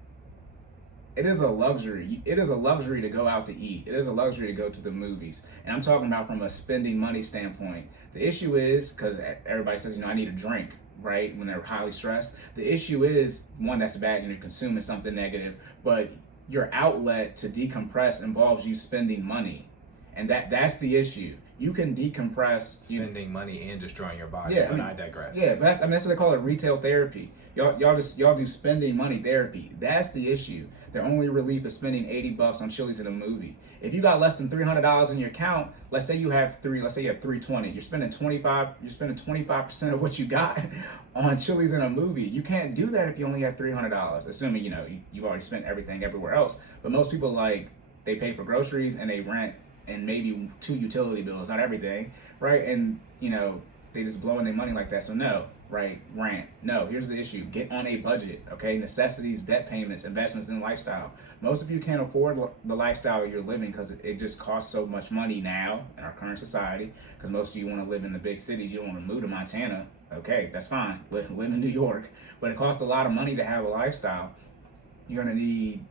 It is a luxury. It is a luxury to go out to eat. It is a luxury to go to the movies. And I'm talking about from a spending money standpoint. The issue is, because everybody says, I need a drink, right, when they're highly stressed. The issue is, one, that's bad, you're consuming something negative, but your outlet to decompress involves you spending money. And that's the issue. You can decompress. Spending money and destroying your body. Yeah, but I digress. Yeah, but that's what they call it, retail therapy. Y'all do spending money therapy. That's the issue. Their only relief is spending $80 on Chili's in a movie. If you got less than $300 in your account, let's say you have 320, you're spending 25% of what you got on Chili's in a movie. You can't do that if you only have $300, assuming you've already spent everything everywhere else. But most people, they pay for groceries and they rent and maybe 2 utility bills, not everything, right? And they just blowing their money like that. So no, right? Rant. No, here's the issue. Get on a budget, okay? Necessities, debt payments, investments in lifestyle. Most of you can't afford the lifestyle you're living because it just costs so much money now in our current society, because most of you want to live in the big cities. You don't want to move to Montana. Okay, that's fine. Live in New York. But it costs a lot of money to have a lifestyle. You're going to need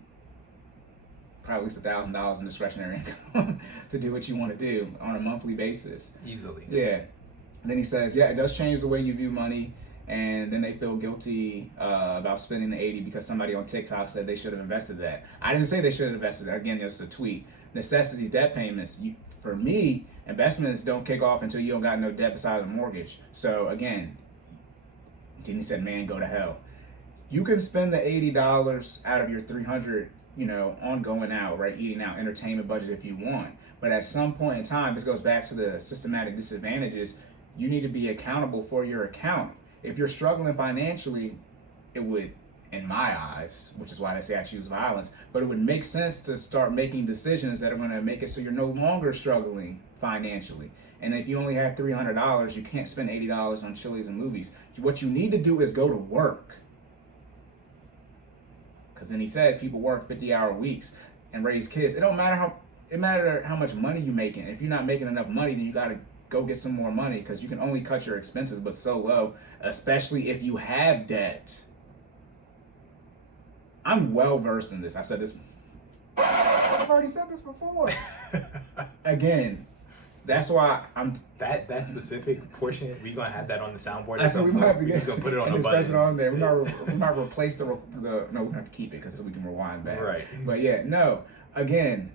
probably at least $1,000 in discretionary income to do what you want to do on a monthly basis. Easily. Yeah. Then he says, yeah, it does change the way you view money, and then they feel guilty about spending the 80 because somebody on TikTok said they should have invested that. I didn't say they should have invested that. Again, it's a tweet. Necessities, debt payments. For me, investments don't kick off until you don't got no debt besides a mortgage. So again, then he said, man, go to hell. You can spend the $80 out of your $300, on going out, right, eating out, entertainment budget if you want. But at some point in time, this goes back to the systematic disadvantages. You need to be accountable for your account. If you're struggling financially, it would, in my eyes, which is why I say I choose violence, but it would make sense to start making decisions that are going to make it so you're no longer struggling financially. And if you only have $300, you can't spend $80 on Chili's and movies. What you need to do is go to work. Because then he said people work 50-hour weeks and raise kids. It matter how much money you're making. If you're not making enough money, then you got to go get some more money, because you can only cut your expenses but so low, especially if you have debt. I'm well versed in this. I've already said this before. Again, that's why I'm that specific portion. We gonna have that on the soundboard. So we might have to just gonna put it on the press it button. on there. We might replace the no. We're gonna have to keep it because so we can rewind back. Right. But yeah, no. Again,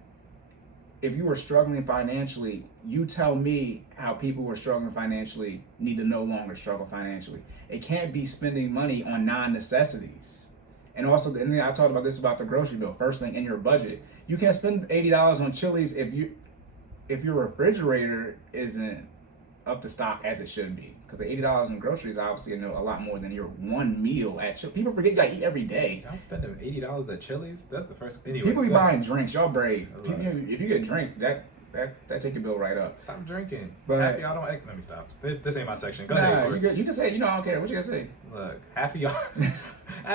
if you were struggling financially, you tell me how people who are struggling financially need to no longer struggle financially. It can't be spending money on non-necessities. And also, and I talked about this about the grocery bill. First thing in your budget, you can't spend $80 on Chili's if your refrigerator isn't up to stock as it should be. Because the $80 in groceries obviously a lot more than your one meal at Chili's. People forget you gotta eat every day. Y'all spending $80 at Chili's? That's the first. Anyways, People be buying drinks. Y'all brave. Right. If you get drinks, that take your bill right up. Stop drinking. But half of y'all don't. Let me stop. This ain't my section. Go ahead, Cory. You can say, I don't care. What you gonna say? Look, half of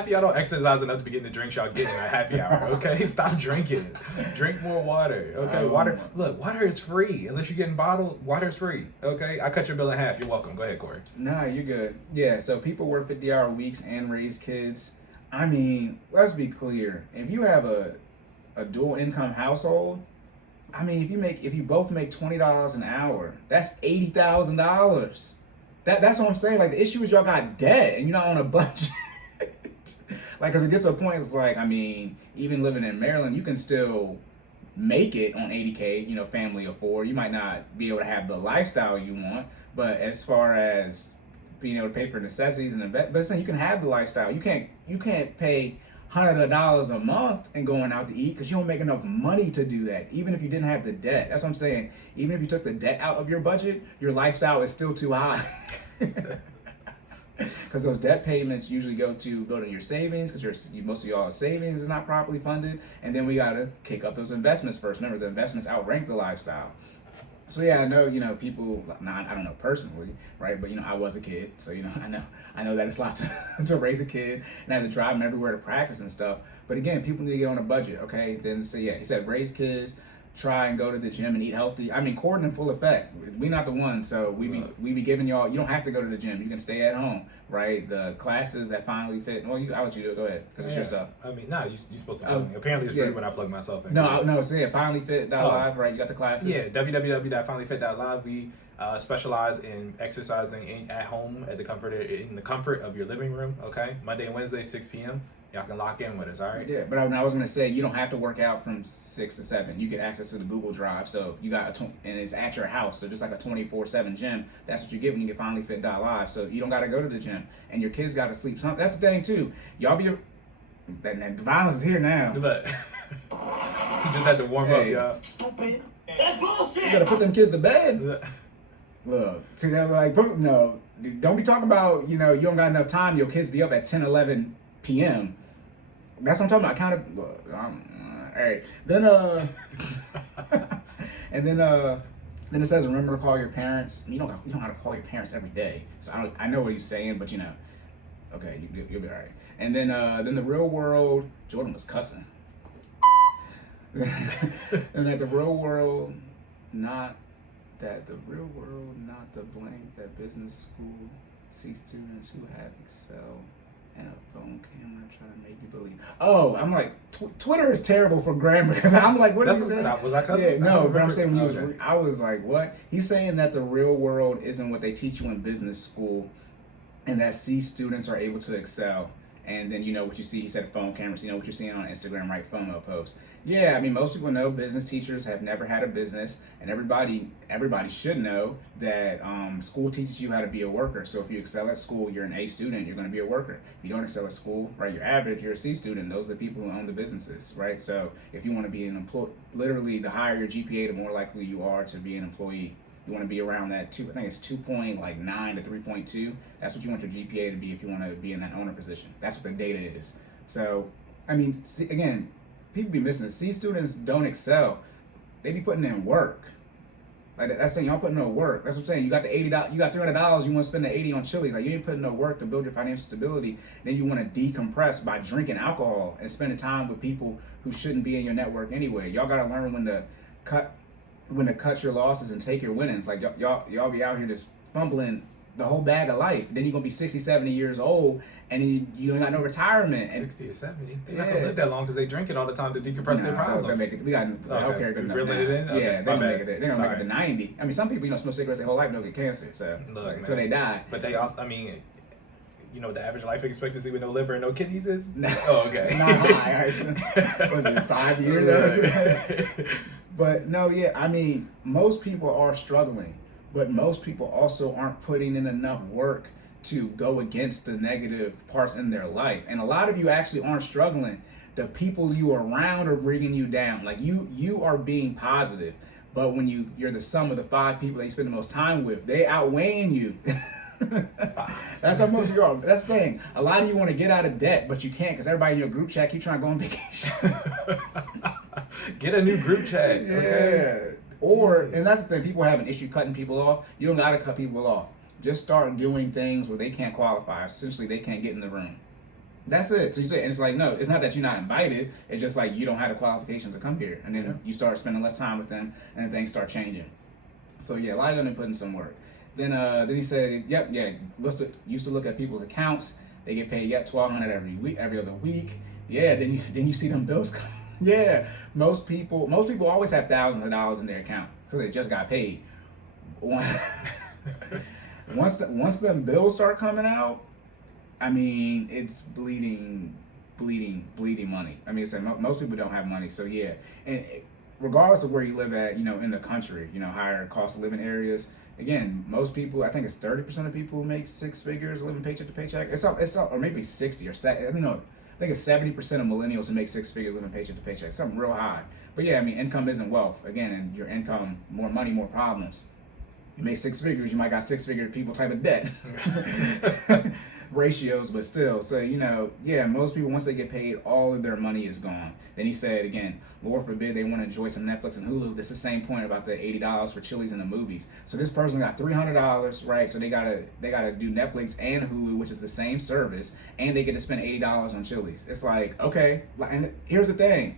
y'all don't exercise enough to be getting the drinks y'all getting at happy hour. Okay, stop drinking. Drink more water. Okay, water. Look, water is free unless you're getting bottled. Water is free. Okay, I cut your bill in half. You're welcome. Go ahead, Cory. Nah, you're good. Yeah. So people work 50-hour weeks and raise kids. I mean, let's be clear. If you have a dual income household, I mean, if you both make $20 an hour, that's $80,000. That's what I'm saying. Like, the issue is y'all got debt and you're not on a budget. Like, cause it gets to a point, it's like, I mean, even living in Maryland, you can still make it on 80K, family of four. You might not be able to have the lifestyle you want, but as far as being able to pay for necessities and invest, but you can have the lifestyle. You can't pay $100 a month and going out to eat because you don't make enough money to do that, even if you didn't have the debt. That's what I'm saying. Even if you took the debt out of your budget, your lifestyle is still too high. Because those debt payments usually go to building your savings, because most of y'all's savings is not properly funded, and then we gotta kick up those investments first. Remember, the investments outrank the lifestyle. So yeah, I know, people. I don't know personally, right? But I was a kid, so I know that it's a lot to raise a kid, and I had to drive them everywhere to practice and stuff. But again, people need to get on a budget, okay? Then he said raise kids, try and go to the gym and eat healthy. I mean, Cordan in full effect. We not the ones, so we be giving y'all. You don't have to go to the gym. You can stay at home, right? The classes that FinallyFit. Well, I'll let you do it. Go ahead, because it's your stuff. I mean, you supposed to plug me. Apparently, it's free when I plug myself in. No. So yeah, FinallyFit.live, right? You got the classes. Yeah, www.finallyfit.live. We specialize in exercising at home in the comfort of your living room. Okay, Monday and Wednesday, 6 p.m. Y'all can lock in with us, all right? Yeah, but I was gonna say you don't have to work out from 6 to 7. You get access to the Google Drive, so you got and it's at your house, so just like a 24/7 gym. That's what you get when you get FinallyFit.live. So you don't gotta go to the gym, and your kids gotta sleep. That's the thing too. Y'all be the violence is here now. Look, he just had to warm up, y'all. Stupid. That's bullshit. You gotta put them kids to bed. Look, see, they're like, no, don't be talking about you don't got enough time. Your kids be up at 10, 11 p.m. That's what I'm talking about. Look, all right. Then and then Then it says, remember to call your parents. You don't have to call your parents every day. So I know what he's saying, but okay, you'll be all right. And then the real world, Jordan was cussing. And that the real world, not the blank that business school see students who have Excel and a phone camera try to make you believe. Oh, I'm like, Twitter is terrible for grammar because I'm like, what is he saying? Was I cussing? Yeah, no, but I'm saying Okay. I was like, what? He's saying that the real world isn't what they teach you in business school, and that C students are able to excel. And then what you see, he said phone cameras, what you're seeing on Instagram, right? FOMO posts. Yeah, I mean, most people know business teachers have never had a business, and everybody should know that school teaches you how to be a worker. So if you excel at school, you're an A student, you're going to be a worker. If you don't excel at school, right, you're average, you're a C student. Those are the people who own the businesses, right? So if you want to be an employee, literally, the higher your GPA, the more likely you are to be an employee. You want to be around that I think it's 2.9 to 3.2. That's what you want your GPA to be if you want to be in that owner position. That's what the data is. So, I mean, again, people be missing it. C students don't excel. They be putting in work. Like that's saying y'all putting no work. That's what I'm saying. You got the $80, you got $300. You want to spend the 80 on Chili's. Like you ain't putting no work to build your financial stability. Then you want to decompress by drinking alcohol and spending time with people who shouldn't be in your network anyway. Y'all gotta learn when to cut your losses and take your winnings. Like y'all be out here just fumbling the whole bag of life. Then you're gonna be 60, 70 years old, and then you ain't got no retirement. 60 or 70. They're not gonna live that long because they drink it all the time to decompress their problems. We got healthcare good enough. Reeling it in? Okay, Yeah, they're gonna make it. They're gonna make it to 90. I mean, some people smoke cigarettes their whole life and don't get cancer, so until they die. But they also, I mean, you know what the average life expectancy with no liver and no kidneys is? No. Oh, okay. Not high. Was it 5 years? Right. But no, yeah, I mean, most people are struggling, but most people also aren't putting in enough work to go against the negative parts in their life. And a lot of you actually aren't struggling. The people you are around are bringing you down. Like you are being positive, but when you're the sum of the 5 people that you spend the most time with, they outweighing you. That's how most of you are. That's the thing. A lot of you want to get out of debt, but you can't because everybody in your group chat keep trying to go on vacation. Get a new group chat. Okay? Yeah. And that's the thing. People have an issue cutting people off. You don't got to cut people off. Just start doing things where they can't qualify. Essentially, they can't get in the room. That's it. So you say, and it's like, no, it's not that you're not invited. It's just like you don't have the qualifications to come here. And then you start spending less time with them, and then things start changing. So yeah, a lot of them put in some work. Then he said, used to look at people's accounts. They get paid $1,200 every other week. Yeah, then you see them bills come. Yeah, most people always have thousands of dollars in their account because they just got paid. Once them bills start coming out, I mean, it's bleeding money. I mean, most people don't have money, so yeah. And regardless of where you live at, in the country, higher cost of living areas. Again, most people, I think it's 30% of people who make 6 figures living paycheck to paycheck. It's up, or maybe 60 or 70. I don't know. I think it's 70% of millennials who make 6 figures living paycheck to paycheck. Something real high. But yeah, I mean, income isn't wealth. Again, and your income, more money, more problems. You make 6 figures, you might got 6-figure people type of debt ratios, but still. So, most people, once they get paid, all of their money is gone. Then he said, again, Lord forbid they want to enjoy some Netflix and Hulu. This is the same point about the $80 for Chili's in the movies. So this person got $300, right? So they gotta do Netflix and Hulu, which is the same service, and they get to spend $80 on Chili's. It's like, okay, and here's the thing.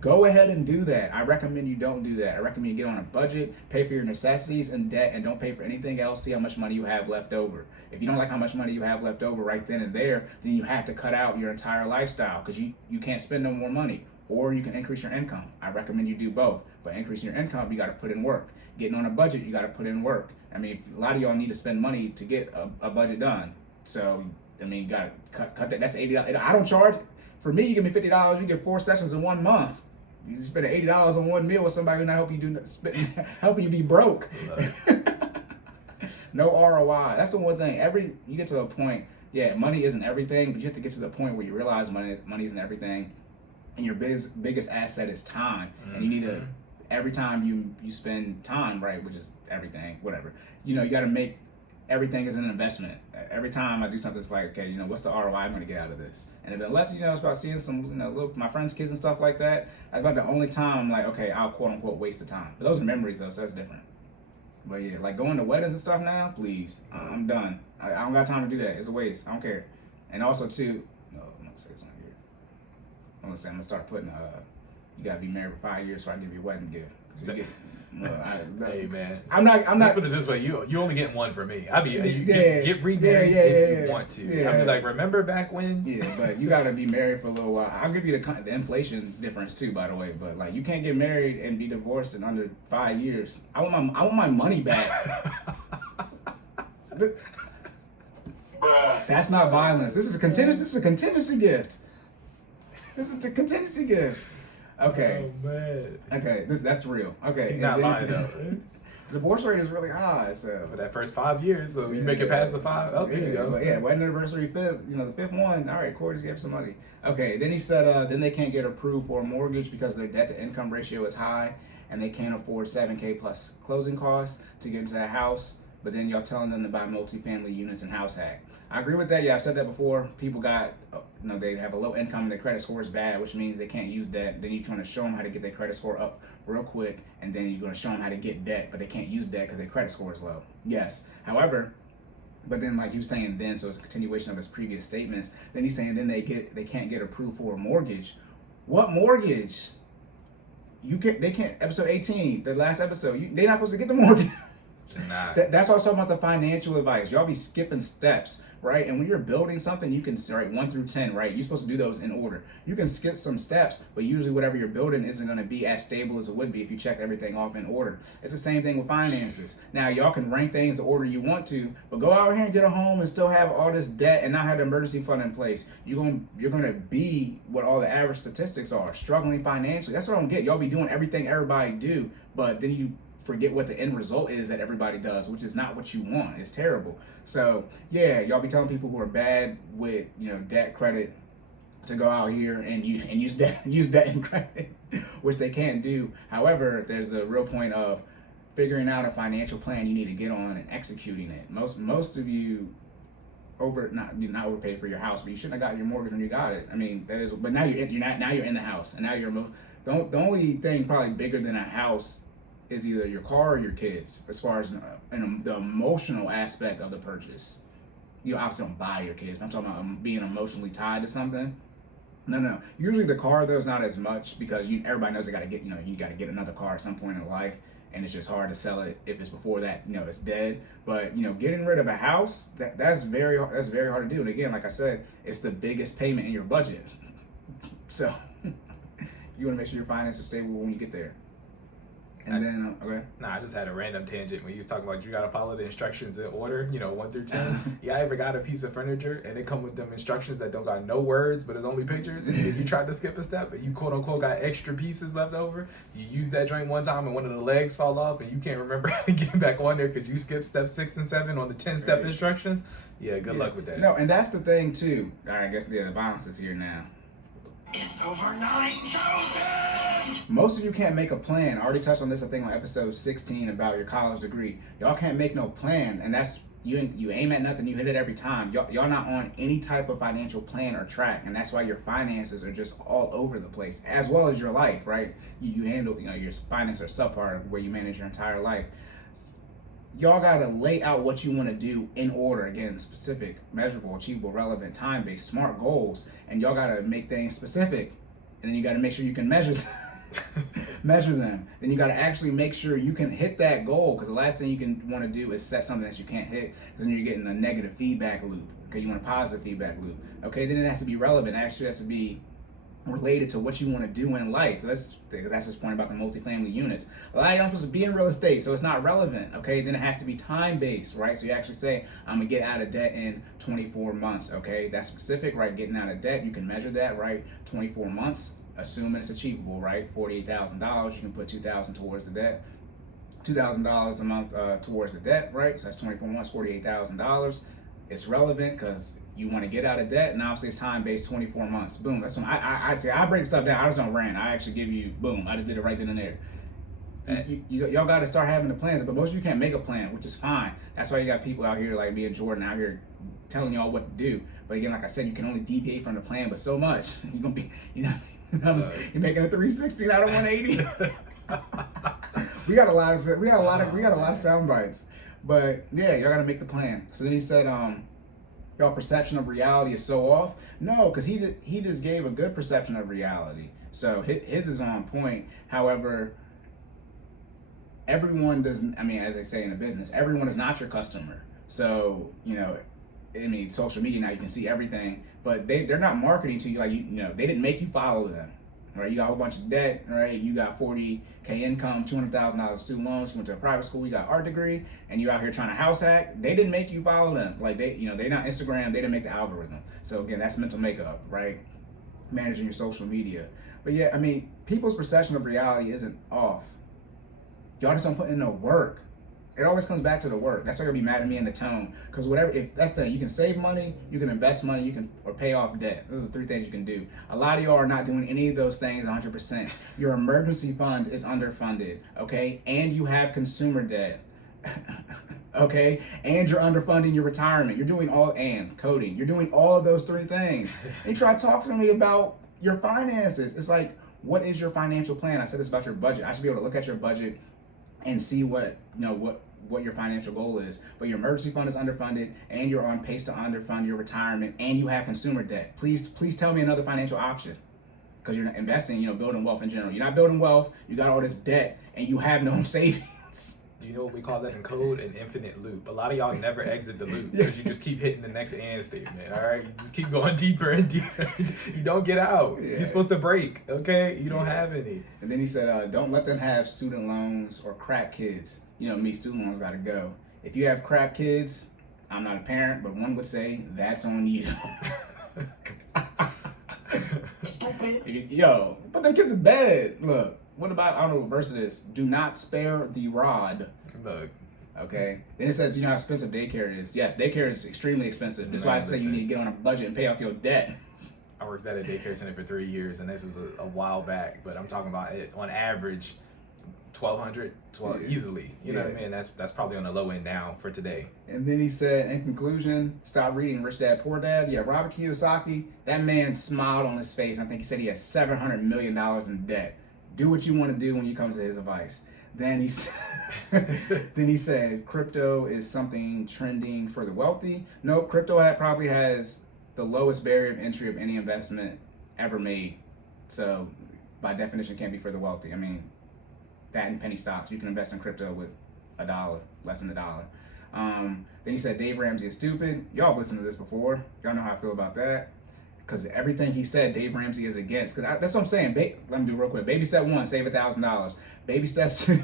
Go ahead and do that. I recommend you don't do that. I recommend you get on a budget, pay for your necessities and debt, and don't pay for anything else. See how much money you have left over. If you don't like how much money you have left over right then and there, then you have to cut out your entire lifestyle because you can't spend no more money. Or you can increase your income. I recommend you do both. But increasing your income, you got to put in work. Getting on a budget, you got to put in work. I mean, a lot of y'all need to spend money to get a budget done. So, I mean, you got to cut that. That's $80. I don't charge. For me, you give me $50, you get 4 sessions in 1 month. You spend $80 on one meal with somebody who's not helping you be broke. No ROI. That's the one thing. You get to a point. Yeah, money isn't everything, but you have to get to the point where you realize money isn't everything, and your biggest asset is time. Mm-hmm. And you need to every time you spend time, right, which is everything, whatever. You got to make everything is an investment. Every time I do something, it's like, okay, what's the ROI I'm going to get out of this? And unless it's about seeing some, my friends' kids and stuff like that, that's about the only time, like, okay, I'll quote unquote waste the time. But those are memories though, so that's different. But yeah, like going to weddings and stuff now, please. I'm done. I don't got time to do that. It's a waste. I don't care. And also too, no, I'm gonna say something here. I'm gonna start putting you gotta be married for 5 years before I give you a wedding gift. 'Cause you get, hey man, I'm not. Let's put it this way: you only get one for me. Get remarried if you want to. Yeah. I'd be like, remember back when? Yeah, but you gotta be married for a little while. I'll give you the inflation difference too, by the way. But like, you can't get married and be divorced in under 5 years. I want my money back. That's not violence. This is a contingency gift. This is a contingency gift. Okay. Oh man. Okay. That's real. Okay. He's not lying though. Divorce rate is really high. So For that first 5 years, so you make it past the 5. Oh, there you go. But yeah, wedding anniversary fifth. The fifth one. All right, Cory's gave some money. Okay. Then he said, then they can't get approved for a mortgage because their debt to income ratio is high, and they can't afford $7,000 plus closing costs to get into that house. But then y'all telling them to buy multifamily units and house hack. I agree with that. Yeah, I've said that before. People got, they have a low income and their credit score is bad, which means they can't use debt. Then you're trying to show them how to get their credit score up real quick, and then you're going to show them how to get debt, but they can't use debt because their credit score is low. Yes. However, but then like he was saying then, so it's a continuation of his previous statements. Then he's saying then they can't get approved for a mortgage. What mortgage? They can't. Episode 18, the last episode. They're not supposed to get the mortgage. Nah. That's what I was talking about, the financial advice. Y'all be skipping steps, right? And when you're building something, you can write 1 through 10, right? You're supposed to do those in order. You can skip some steps, but usually whatever you're building isn't going to be as stable as it would be if you check everything off in order. It's the same thing with finances. Now, y'all can rank things the order you want to, but go out here and get a home and still have all this debt and not have the emergency fund in place. You're gonna be what all the average statistics are, struggling financially. That's what I don't get. Y'all be doing everything everybody do, but then you forget what the end result is that everybody does, which is not what you want. It's terrible. So yeah, y'all be telling people who are bad with debt, credit, to go out here and use debt and credit, which they can't do. However, there's the real point of figuring out a financial plan you need to get on and executing it. Most of you not overpaid for your house, but you shouldn't have got your mortgage when you got it. I mean, that is, but now you're in the house, and now the only thing probably bigger than a house is either your car or your kids, as far as the emotional aspect of the purchase. You obviously don't buy your kids. I'm talking about being emotionally tied to something. No. Usually the car though is not as much because everybody knows they got to get you got to get another car at some point in life, and it's just hard to sell it if it's before that it's dead. But getting rid of a house, that's very hard to do. And again, like I said, it's the biggest payment in your budget. So you want to make sure your finances are stable when you get there. And then, okay. Nah, I just had a random tangent when you was talking about you gotta follow the instructions in order, 1 through 10. Yeah, I ever got a piece of furniture and it come with them instructions that don't got no words, but it's only pictures. And if you tried to skip a step and you quote unquote got extra pieces left over, you use that joint one time and one of the legs fall off and you can't remember how to get back on there because you skipped step 6 and 7 on the 10-step instructions. Yeah, good luck with that. No, and that's the thing too. All right, I guess the balance is here now. It's over 9,000! Most of you can't make a plan. I already touched on this, I think, on episode 16 about your college degree. Y'all can't make no plan, and that's you aim at nothing, you hit it every time. Y'all not on any type of financial plan or track, and that's why your finances are just all over the place, as well as your life, right? You handle, your finances are subpart of where you manage your entire life. Y'all gotta lay out what you want to do in order. Again, specific, measurable, achievable, relevant, time-based, smart goals, and y'all gotta make things specific. And then you gotta make sure you can measure them. Then you gotta actually make sure you can hit that goal, because the last thing you can want to do is set something that you can't hit, because then you're getting a negative feedback loop. Okay, you want a positive feedback loop. Okay, then it has to be relevant. It actually has to be related to what you want to do in life. That's his point about the multifamily units. A lot of y'all supposed to be in real estate, so it's not relevant. Okay, then it has to be time-based, right? So you actually say, I'm gonna get out of debt in 24 months. Okay, that's specific, right? Getting out of debt, you can measure that, right? 24 months, assuming it's achievable, right? $48,000, you can put $2,000 towards the debt. $2,000 a month towards the debt, right? So that's 24 months, $48,000. It's relevant because you want to get out of debt, and obviously it's time-based, 24 months. Boom. That's when I say I break stuff down. I just don't rant. I actually give you boom. I just did it right then and there. Y'all got to start having the plans, but most of you can't make a plan, which is fine. That's why you got people out here like me and Jordan out here telling y'all what to do. But again, like I said, you can only deviate from the plan, but so much. You're gonna be, you're making a 360 out of 180. we got a lot of sound bites. But yeah, y'all gotta make the plan. So then he said, y'all perception of reality is so off. No, because he just gave a good perception of reality. So his is on point. However, everyone doesn't. I mean, as they say in the business, everyone is not your customer. So social media now you can see everything, but they're not marketing to you like they didn't make you follow them. Right, you got a whole bunch of debt, right? You got 40K income, $200,000 student loans, you went to a private school, you got art degree, and you out here trying to house hack. They didn't make you follow them. Like they're not Instagram, they didn't make the algorithm. So again, that's mental makeup, right? Managing your social media. But yeah, I mean, people's perception of reality isn't off. Y'all just don't put in no work. It always comes back to the work. That's why you'll be mad at me in the tone. Because if that's the thing, you can save money, you can invest money, or pay off debt. Those are the 3 things you can do. A lot of y'all are not doing any of those things 100%. Your emergency fund is underfunded, okay? And you have consumer debt, okay? And you're underfunding your retirement. You're doing coding. You're doing all of those 3 things. And you try talking to me about your finances. It's like, what is your financial plan? I said this about your budget. I should be able to look at your budget and see what your financial goal is. But your emergency fund is underfunded, and you're on pace to underfund your retirement, and you have consumer debt. Please tell me another financial option, because you're not investing, building wealth in general. You're not building wealth. You got all this debt, and you have no savings. You know what we call that in code? An infinite loop. A lot of y'all never exit the loop because you just keep hitting the next and statement. All right, you just keep going deeper and deeper. You don't get out. Yeah. You're supposed to break. Okay, you don't have any. And then he said, "Don't let them have student loans or crap kids." Me, student loans gotta go. If you have crap kids, I'm not a parent, but one would say that's on you. Yo, put them kids to bed. Look. What about, I don't know what verse it is. Do not spare the rod. Look. Okay. Then it says, do you know how expensive daycare is? Yes, daycare is extremely expensive. That's why I say you need to get on a budget and pay off your debt. I worked at a daycare center for 3 years, and this was a while back, but I'm talking about it on average, $1,200 easily. You know what I mean? That's probably on the low end now for today. And then he said, in conclusion, stop reading Rich Dad Poor Dad. Yeah, Robert Kiyosaki, that man smiled on his face. I think he said he has $700 million in debt. Do what you want to do when you come to his advice. Then he said, crypto is something trending for the wealthy. No, crypto probably has the lowest barrier of entry of any investment ever made. So by definition, can't be for the wealthy. I mean, that and penny stocks. You can invest in crypto with $1, less than $1. Then he said, Dave Ramsey is stupid. Y'all have listened to this before. Y'all know how I feel about that. Because everything he said, Dave Ramsey is against. Because that's what I'm saying. Let me do real quick. Baby step 1, save $1,000. Baby step 2,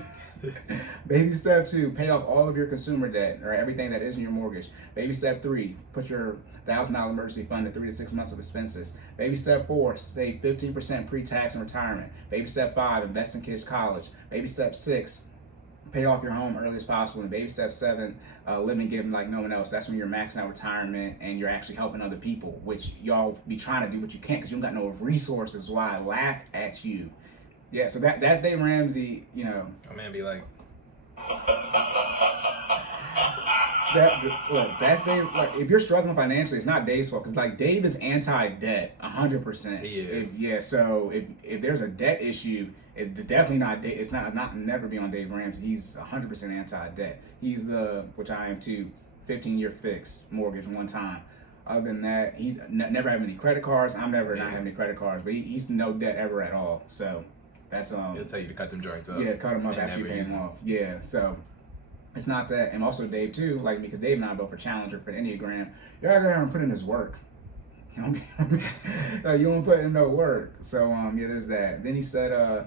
baby step 2, pay off all of your consumer debt, or everything that isn't your mortgage. Baby step 3, put your $1,000 emergency fund to 3 to 6 months of expenses. Baby step 4, save 15% pre-tax in retirement. Baby step 5, invest in kids' college. Baby step 6, pay off your home early as possible. And baby step 7, live and give like no one else. That's when you're maxing out retirement and you're actually helping other people, which y'all be trying to do, but you can't because you don't got no resources. Why I laugh at you. Yeah, so that's Dave Ramsey, Oh man, be like, that's Dave. Like, if you're struggling financially, it's not Dave's fault. Because like Dave is anti-debt, 100%. He is. So if there's a debt issue, it's definitely not. It's not never be on Dave Ramsey. He's 100% anti-debt. He's which I am too. 15-year fixed mortgage one time. Other than that, he's never having any credit cards. I'm never not having any credit cards, but he's no debt ever at all. So that's he'll tell you to cut them joints up. Yeah, cut them up after you pay them off. Yeah, so. It's not that, and also Dave too, like because Dave and I both for Challenger for the Enneagram. You're not gonna put in this work. You won't put in no work. So there's that. Then he said,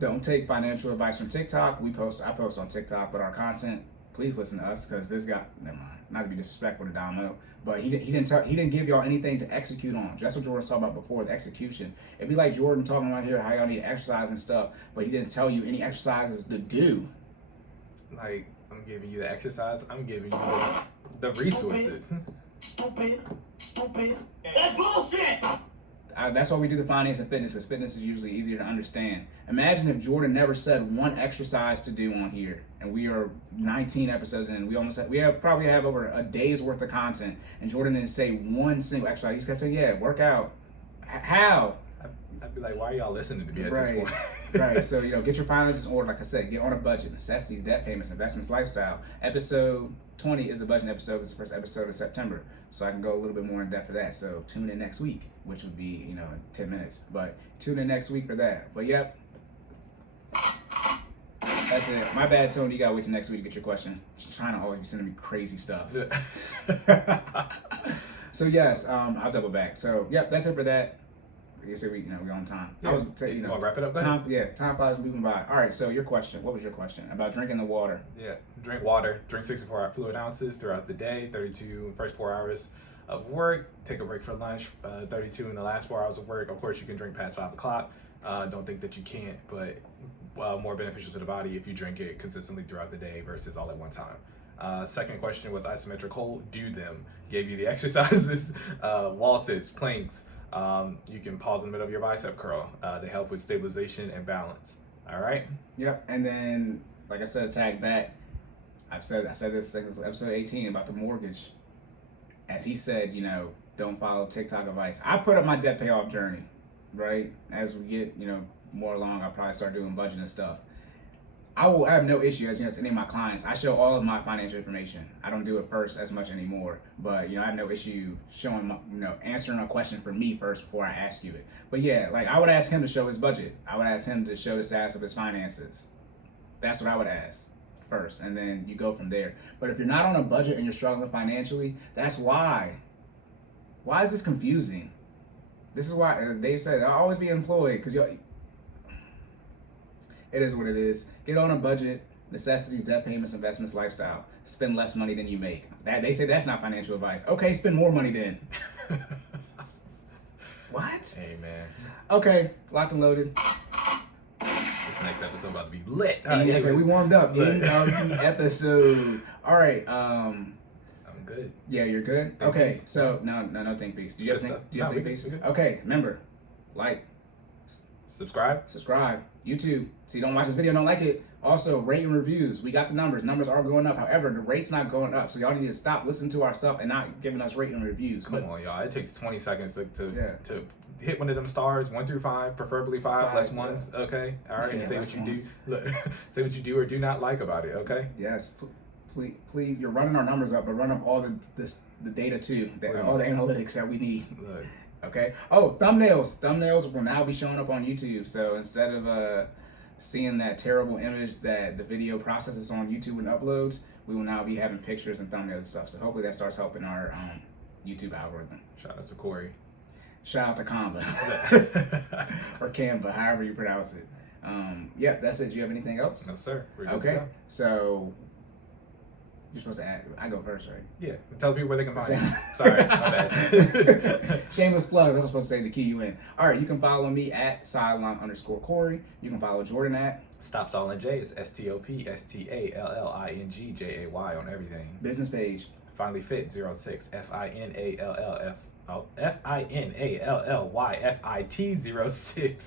don't take financial advice from TikTok. I post on TikTok, but our content, please listen to us because this guy. Never mind. Not to be disrespectful to Damo, but he didn't give y'all anything to execute on. That's what Jordan was talking about before, the execution. It'd be like Jordan talking about here how y'all need to exercise and stuff, but he didn't tell you any exercises to do. Like, I'm giving you the exercise, I'm giving you the resources. Stupid. That's bullshit! That's why we do the finance and fitness, because fitness is usually easier to understand. Imagine if Jordan never said one exercise to do on here, and we are 19 episodes in. We probably have over a day's worth of content, and Jordan didn't say one single exercise. He kept saying, "Yeah, work out." How? I'd be like, why are y'all listening to me at Right. this point? Right. So, get your finances in order. Like I said, get on a budget, necessities, debt payments, investments, lifestyle. Episode 20 is the budget episode. It's the first episode of September. So I can go a little bit more in depth for that. So tune in next week, which would be, in 10 minutes. But tune in next week for that. But yep. That's it. My bad, Tony. You gotta wait till next week to get your question. She's trying to always be sending me crazy stuff. So yes, I'll double back. So yep, that's it for that. You say we're on time. Yeah. I was You wanna wrap it up, time. Yeah, time flies moving by. All right. So your question. What was your question about drinking the water? Yeah, drink water. Drink 64 fluid ounces throughout the day. 32 first 4 hours of work. Take a break for lunch. 32 in the last 4 hours of work. Of course, you can drink past 5 o'clock. Don't think that you can't, but more beneficial to the body if you drink it consistently throughout the day versus all at one time. Second question was isometric hold. Do them. Gave you the exercises, wall sits, planks. You can pause in the middle of your bicep curl. They help with stabilization and balance. All right. Yep. And then, like I said, tag back. I said this thing is episode 18 about the mortgage. As he said, don't follow TikTok advice. I put up my debt payoff journey, right? As we get, more along, I'll probably start doing budgeting and stuff. I have no issue, as to any of my clients. I show all of my financial information. I don't do it first as much anymore, but I have no issue showing my, answering a question for me first before I ask you it. But yeah, like I would ask him to show his budget. I would ask him to show the status of his finances. That's what I would ask first, and then you go from there. But if you're not on a budget and you're struggling financially, that's why. Why is this confusing? This is why, as Dave said, I'll always be employed because it is what it is. Get on a budget, necessities, debt payments, investments, lifestyle. Spend less money than you make. They say that's not financial advice. Okay, spend more money then. What? Hey man, Okay, locked and loaded. this next episode about to be lit. Yes, we warmed up. Look. End of the episode. All right. I'm good. Yeah, you're good. Think Okay, piece. so no think piece. Do you have Good think? stuff. Do you have No, think we piece? good, we good. Okay, remember, like, Subscribe. YouTube. See, don't watch this video, don't like it. Also, rate and reviews. We got the numbers. Numbers are going up. However, the rate's not going up. So y'all need to stop listening to our stuff and not giving us rate and reviews. Come on, y'all. It takes 20 seconds to Yeah. hit one of them stars, 1 through 5, preferably 5, less Yeah. ones. Okay. All right. Yeah, And say less what you ones. do. Look, say what you do or do not like about it. Okay. Yes, please. You're running our numbers up, but run up all the data too, all the Please. analytics that we need. Look. Okay. Oh, thumbnails. Thumbnails will now be showing up on YouTube. So instead of seeing that terrible image that the video processes on YouTube and uploads, we will now be having pictures and thumbnails and stuff. So hopefully that starts helping our YouTube algorithm. Shout out to Cory. Shout out to Canva or Canva, however you pronounce it. Yeah, that's it. Do you have anything else? No, sir. We're good to Okay. go. So you're supposed to add. I go first, right? Yeah. Tell people where they can find you. Sorry. My bad. Shameless plug. That's what I'm supposed to say to key you in. All right, you can follow me at sideline_Cory. You can follow Jordan at Stop Stalling J is STOPSTALLINGJAY on everything. business page. FinallyFit 06 FINALLYFIT 06.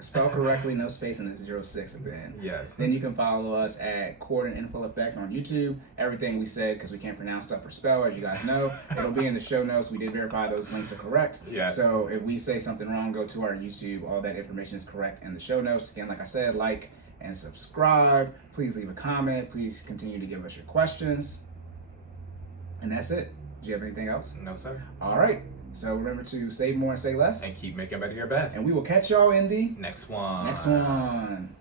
Spell correctly, no space, and it's 06 at the end. Yes. Then you can follow us at Cordan Info Effect on YouTube. Everything we said, because we can't pronounce stuff or spell, as you guys know, it'll be in the show notes. We did verify those links are correct. Yes. So if we say something wrong, go to our YouTube. All that information is correct in the show notes. Again, like I said, like and subscribe. Please leave a comment. Please continue to give us your questions. And that's it. Do you have anything else? No, sir. All right. So remember to save more and say less. And keep making better your best. And we will catch y'all in the Next one. next one.